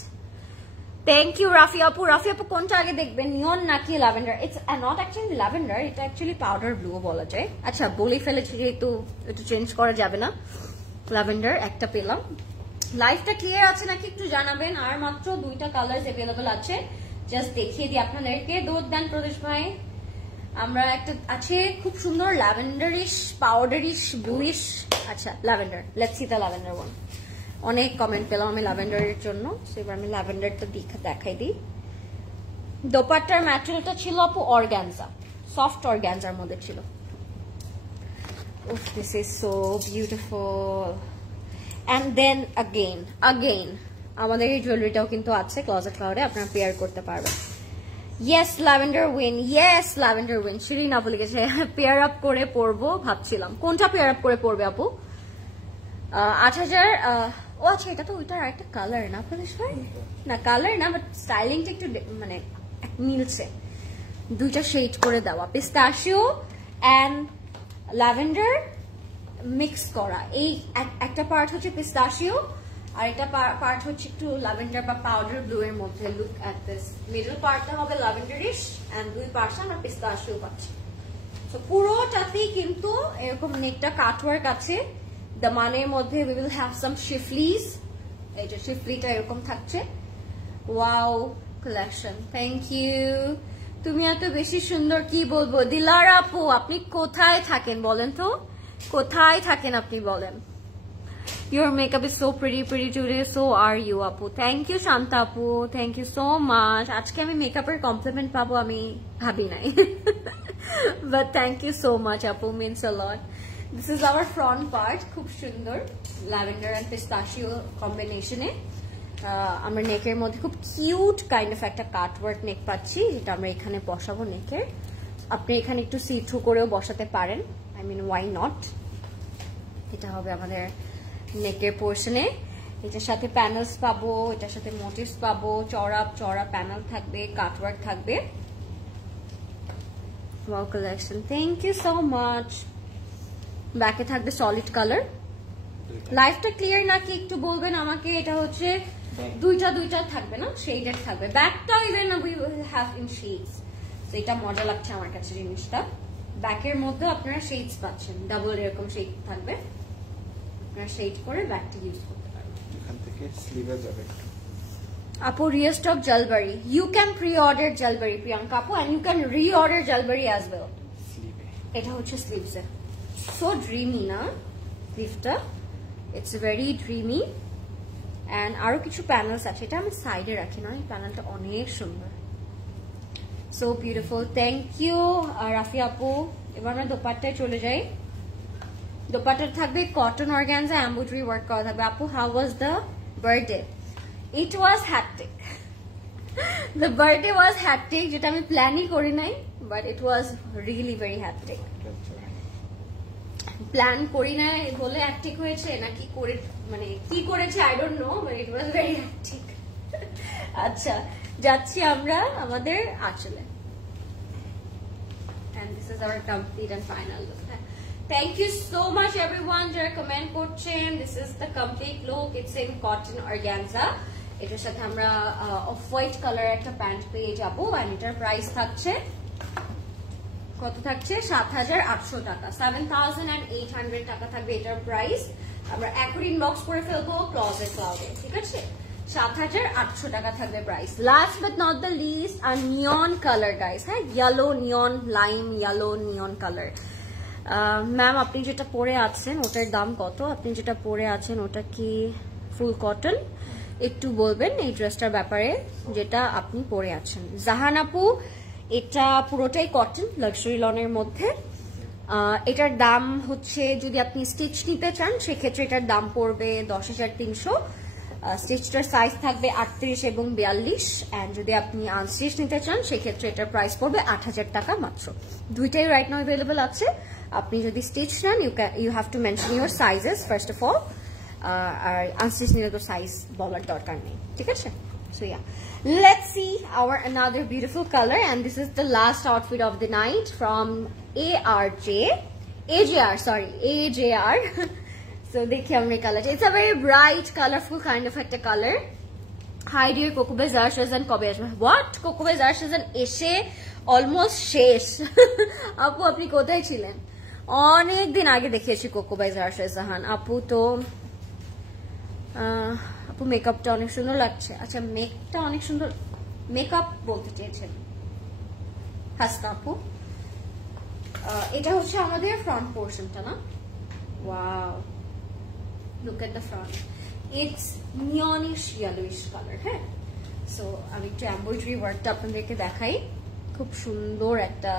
থ্যাংক ইউ রাফি আপু। রাফি আপু কোনটা আগে দেখবেন, নিয়ন নাকি lavender? It's not actually lavender, এটা অ্যাকচুয়ালি পাউডার ব্লু বলা যায়। আচ্ছা বলে ফেলেছি যেহেতু একটু চেঞ্জ করা যাবে না। ল্যাভেন্ডার একটা পেলাম। লাইফটা ক্লিয়ার আছে নাকি একটু জানাবেন। আর মাত্র 2টা কালার অ্যাভেলেবল আছে, জাস্ট দেখিয়ে দিই আপনাদেরকে। দৌড় দেন প্রদেশ ভাই। আমরা একটা আছে খুব সুন্দর ল্যাভেন্ডারিশ, পাউডারিশ, ব্লুইশ। আচ্ছা lavender, let's see the lavender one. অনেক কমেন্ট পেলাম আমি ল্যাভেন্ডারের জন্য, এবার আমি ল্যাভেন্ডারটা দেখাই দিই। দোপাট্টার ম্যাটেরিয়ালটা ছিল আপু অর্গানজা, সফট অর্গানজার মধ্যে ছিল। This is so beautiful. And then again আমাদের এই জুয়েলারিটাও কিন্তু আছে ক্লোজেট ক্লাউডে, আপনারা পেয়ার করতে পারবেন। Yes lavender win, yes lavender win. Shirin আপু লিখেছে পেয়ার আপ করে পরবো ভাবছিলাম। কোনটা পেয়ার আপ করে পরবে আপু? 8000। ও আচ্ছা, এটা তো ওইটার আরেকটা কালার না প্রদেশ ভাই? না কালার না, বাট স্টাইলিংটা একটু মানে মিলছে। 2টা শেড করে দেওয়া, পিস্তাশিও অ্যান্ড ল্যাভেন্ডার মিক্স করা। এই একটা পার্ট হচ্ছে পিস্তাশিও আর একটা পার্ট হচ্ছে একটু ল্যাভেন্ডার বা পাউডার ব্লু এর মধ্যে। লুক এট দিস, মিডল পার্টটা হবে ল্যাভেন্ডারিশ এন্ড 2 পার্টটা আমরা পিস্তাশিও পাচ্ছি। তো পুরোটাতেই কিন্তু এরকম নেকটা কাটওয়ার্ক আছে। দামানের মধ্যে উই উইল হ্যাভ সাম শিফলিজ, এই যে শিফলিটা এরকম থাকছে। Wow collection, thank you. তুমি এত বেশি সুন্দর, কি বলবো। দিলারা আপু আপনি কোথায় থাকেন বলেন তো, কোথায় থাকেন আপনি বলেন। Your makeup is so pretty today, so are you আপু। থ্যাংক ইউ শান্তা আপু, থ্যাংক ইউ সো মাচ। আজকে আমি মেকআপের কমপ্লিমেন্ট পাবো আমি ভাবি নাই, but thank you so much আপু, means a lot. This is our front part, খুব সুন্দর ল্যাভেন্ডার এন্ড পিস্তাশিও কম্বিনেশনে। আমরা নেকের মধ্যে খুব কিউট কাইন্ড অফ একটা কাটওয়ার্ক নেক পাচ্ছি, যেটা আমরা এখানে বসাবো নেকের। আপনি এখানে একটু সি থ্রু করেও বসাতে পারেন, আই মিন ওয়াই নট। এটা হবে আমাদের নেকের পোর্শনে। এটার সাথে প্যানেলস পাবো, এটার সাথে মোটিভস পাবো, চড়া প্যানেল থাকবে, কাটওয়ার্ক থাকবে। Wow collection, thank you so much. ব্যাকে থাকবে সলিড কালার। লাইফটা ক্লিয়ার নাকি একটু বলবেন আমাকে। এটা হচ্ছে 2টা থাকবে না, শেডেড থাকবে। ব্যাকটাও even we will have in shades. তো এটা মজা লাগছে আমার কাছে জিনিসটা। ব্যাকের মধ্যে আপনারা শেডস পাচ্ছেন, ডাবল এরকম শেড থাকবে, আপনারা শেড করে ব্যাকটা ইউজ করতে পারবেন। এখান থেকে স্লিভে যাবে আপু restock Jolbari, you can pre order Jolbari Priyanka আপু, and you can reorder Jolbari as well. স্লিভে এটা হচ্ছে স্লিভসে, সো ড্রিমি না স্লিভটা, ইটস ভেরি ড্রিমি। অ্যান্ড আরো কিছু প্যানেলস আছে, এটা আমি সাইডে রাখি না, এই প্যানেলটা অনেক সুন্দর, so beautiful. Thank you Rafi আপু। এবার আমরা দোপাট্টায় চলে যাই। দোপাট্টা থাকবে কটন অর্গানজা, এমব্রয়ডারি ওয়ার্ক করা থাকবে। আপু how was the birthday? It was hat trick, the birthday was hat trick, যেটা আমি প্ল্যানই করি নাই, but it was really very hat trick. Plan করি না বলে হ্যাট্রিক হয়েছে নাকি করে, মানে কি করেছে I don't know, but it was very হ্যাট্রিক। আচ্ছা যাচ্ছি আমরা আমাদের আঁচলে। And this is our complete and final look. Thank you so much everyone যারা কমেন্ট করছেন। This is the complete look. It's in cotton organza. এটার সাথে আমরা অফ হোয়াইট কালার একটা প্যান্ট পেয়ে যাবো। আর এটার প্রাইস থাকছে কত? থাকছে 7800 টাকা, 7800 টাকা থাকবে এটার প্রাইস। আমরা এখন ইনবক্স করে ফেলবো ক্লোজেট ক্লাউডে, ঠিক আছে? 7800 টাকা থাকবে price. Last but not the least, আর নিয়ন কালার গাইস, হ্যাঁ, yellow neon, lime yellow neon colour. Ma'am আপনি যেটা পরে আছেন ওটার দাম কত? আপনি যেটা পরে আছেন ওটা কি ফুল কটন? একটু বলবেন এই ড্রেসটার ব্যাপারে যেটা আপনি পরে আছেন। জাহান আপু এটা পুরোটাই কটন, লাক্সারি লনের মধ্যে। এটার দাম হচ্ছে, যদি আপনি স্টিচ নিতে চান সেক্ষেত্রে এটার দাম পড়বে 10,300। স্টিচটার সাইজ থাকবে 38 এবং 42, এন্ড যদি আপনি আনস্টিচ নিতে চান সেক্ষেত্রে এটার প্রাইস পড়বে 8,000 টাকা মাত্র। দুইটাই রাইট নাও অ্যাভেলেবল আছে। আপনি যদি স্টিচ নেন you have to mention your sizes first of all, আর আনস্টিচ নিলে তো সাইজ বলার দরকার নেই, ঠিক আছে? So yeah, let's see our another beautiful color, and this is the last outfit of the night from AJR. So দেখি আমরা কালারটা, it's a very bright colorful kind of একটা color. হাই ডিয়ার কোকোবাই জার সিজন কবে আসবে? হোয়াট, কোকোবাই জার সিজন এসে অলমোস্ট শেষ। আপু আপনি কোথায় ছিলেন? অনেক দিন আগে দেখিয়েছি কোকোবাই জার শাহজাহান। আপু তো আপু মেকআপটা অনেক সুন্দর লাগছে। আচ্ছা মেকটা অনেক সুন্দর, মেকআপ বলতে চেয়েছেন হাসনা আপু। এটা হচ্ছে আমাদের ফ্রন্ট পোর্শনটা না? Wow, look at the front, it's neonish yellowish colour. হ্যাঁ, সো আমি একটু এমব্রয়ডারি ওয়ার্কটা আপনাদেরকে দেখাই। খুব সুন্দর একটা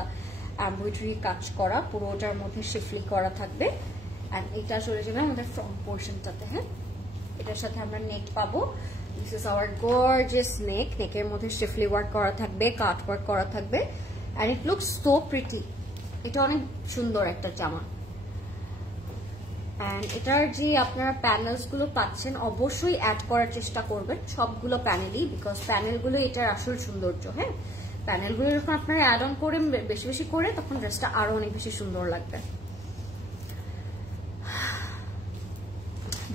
এমব্রয়ডারি কাজ করা, পুরোটার মধ্যে শিফলি করা থাকবে। এন্ড এটা চলে যাবে আমাদের ফ্রন্ট পোর্শনটাতে। হ্যাঁ, এটার সাথে আমরা নেক পাবো। দিস ইজ আওয়ার গর্জিয়াস নেক। নেকের মধ্যে শিফলি ওয়ার্ক করা থাকবে, কাট ওয়ার্ক করা থাকবে, and it looks so pretty. এটা অনেক সুন্দর একটা জামা। এন্ড এটার যে আপনারা প্যানেলস গুলো পাচ্ছেন অবশ্যই অ্যাড করার চেষ্টা করবেন সবগুলো প্যানেলই, বিকজ প্যানেলগুলো এটার আসল সৌন্দর্য। হ্যাঁ, প্যানেলগুলো যখন আপনারা অ্যাড অন করে বেশি বেশি করে তখন ড্রেসটা আরো অনেক বেশি সুন্দর লাগবে।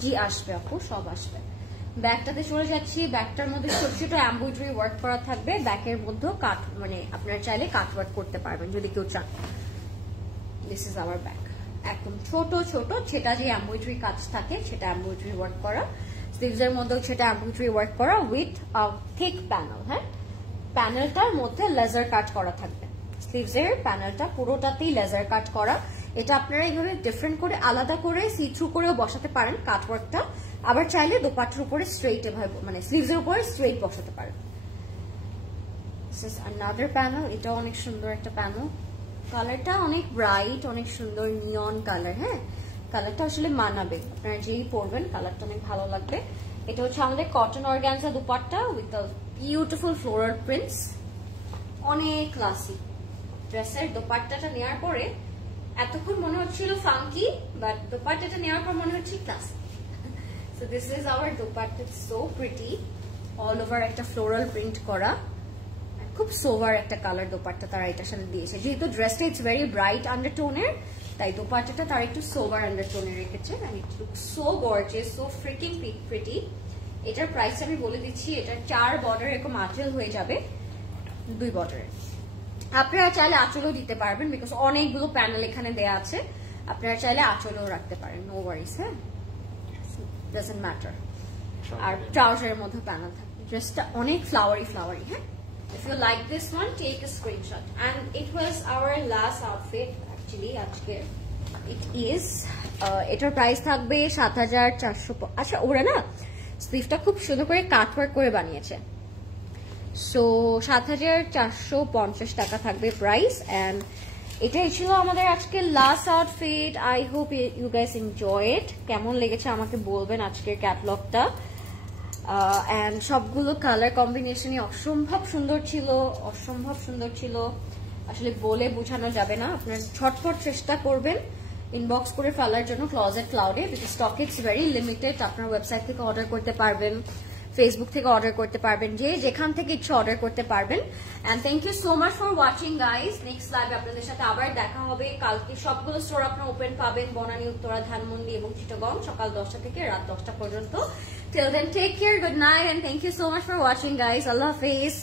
জি আসবে আপু, সব আসবে। ব্যাগটাতে চলে যাচ্ছি। ব্যাগটার মধ্যে ছোট ছোট এমব্রয়ডারি ওয়ার্ক করা থাকবে। ব্যাগের মধ্যেও কাট, মানে আপনারা চাইলে কাট ওয়ার্ক করতে পারবেন যদি কেউ চান। দিস ইজ আওয়ার ব্যাগ, একদম ছোট ছোট সেটা যে এমব্রয়ডারি কাজ থাকে সেটা এমব্রয়ডারি ওয়ার্ক করা। স্লিভসের মধ্যেও সেটা এমব্রয়ডারি ওয়ার্ক করা উইথ থিক প্যানেল। হ্যাঁ, প্যানেলটার মধ্যে লেজার কাট করা থাকবে। স্লিভসের প্যানেলটা পুরোটাতেই লেজার কাট করা। এটা আপনারা এইভাবে ডিফারেন্ট করে আলাদা করে সি থ্রু করেও বসাতে পারেন কাট ওয়ার্কটা, আবার চাইলে দোপাট্টার উপরে স্ট্রেইট এভাবে মানে স্লিভসের উপরে স্ট্রেইট বসাতে পারেন। দিস ইজ আনাদার প্যানেল, এটাও অনেক সুন্দর একটা প্যানেল। কালারটা অনেক ব্রাইট, অনেক সুন্দর নিয়ন কালার। হ্যাঁ, কালারটা আসলে মানাবে, আপনারা যেই পরবেন কালারটা অনেক ভালো লাগবে। এটা হচ্ছে আমাদের cotton organza dupatta with a beautiful floral prints, অনেক ক্লাসি। ড্রেসের দোপাট্টাটা নেওয়ার পরে এতক্ষণ মনে হচ্ছিল ফাঙ্কি, বাট দোপাট্টাটা নেওয়ার পর মনে হচ্ছে classy. So this is hour dupatta, so pretty, all over একটা ফ্লোরাল প্রিন্ট করা। খুব সোভার একটা কালার দোপাট্টা তারা এটার সাথে দিয়েছে। যেহেতু ড্রেসটা ইটস ভেরি ব্রাইট আন্ডারটোনের, তাই দোপাট্টাটা তারা একটু সোভার আন্ডারটোনে রেখেছে। And it looks so gorgeous, so freaking pretty. এটার প্রাইস আমি বলে দিচ্ছি, এটার 4 বর্ডার এরকম আঁচল হয়ে যাবে, 2 বর্ডারের। আপনারা চাইলে আঁচলও দিতে পারবেন, বিকজ অনেকগুলো প্যানেল এখানে দেয়া আছে। আপনারা চাইলে আঁচলও রাখতে পারেন, নো ওয়ারিস। হ্যাঁ, ডাজন্ট ম্যাটার। আর ট্রাউজারের মধ্যে প্যানেল থাকবে। ড্রেসটা অনেক ফ্লাওয়ারি ফ্লাওয়ারি। হ্যাঁ, if you like this one, take a screenshot. And it was our last outfit actually আজকে। it is এটার প্রাইস থাকবে ৭৪০০। আচ্ছা, ওরা না স্লিভটা খুব সুন্দর করে কাট ওয়ার্ক করে বানিয়েছে, সো ৭৪৫০ টাকা থাকবে প্রাইস। এন্ড এটাই ছিল আমাদের আজকে last outfit. I hope you guys enjoy it. কেমন লেগেছে আমাকে বলবেন আজকের ক্যাটালগটা। এন্ড সবগুলো কালার কম্বিনেশনই অসম্ভব সুন্দর ছিল, অসম্ভব সুন্দর ছিল, আসলে বলে বোঝানো যাবে না। আপনারা ঝটপট চেষ্টা করবেন ইনবক্স করে ফেলার জন্য ক্লজেট ক্লাউডে, because stock it's very limited. আপনার ওয়েবসাইট থেকে অর্ডার করতে পারবেন, ফেসবুক থেকে অর্ডার করতে পারবেন, যে যেখান থেকে ইচ্ছা অর্ডার করতে পারবেন। And thank you so much for watching guys. Next লাইভে আপনাদের সাথে আবার দেখা হবে। কালকে সবগুলো স্টোর আপনারা ওপেন পাবেন, বনানী, উত্তরা, ধানমন্ডি এবং চিটাগং, সকাল 10টা থেকে রাত 10টা পর্যন্ত। Till then, take care, good night, and thank you so much for watching, guys. Allah Hafiz.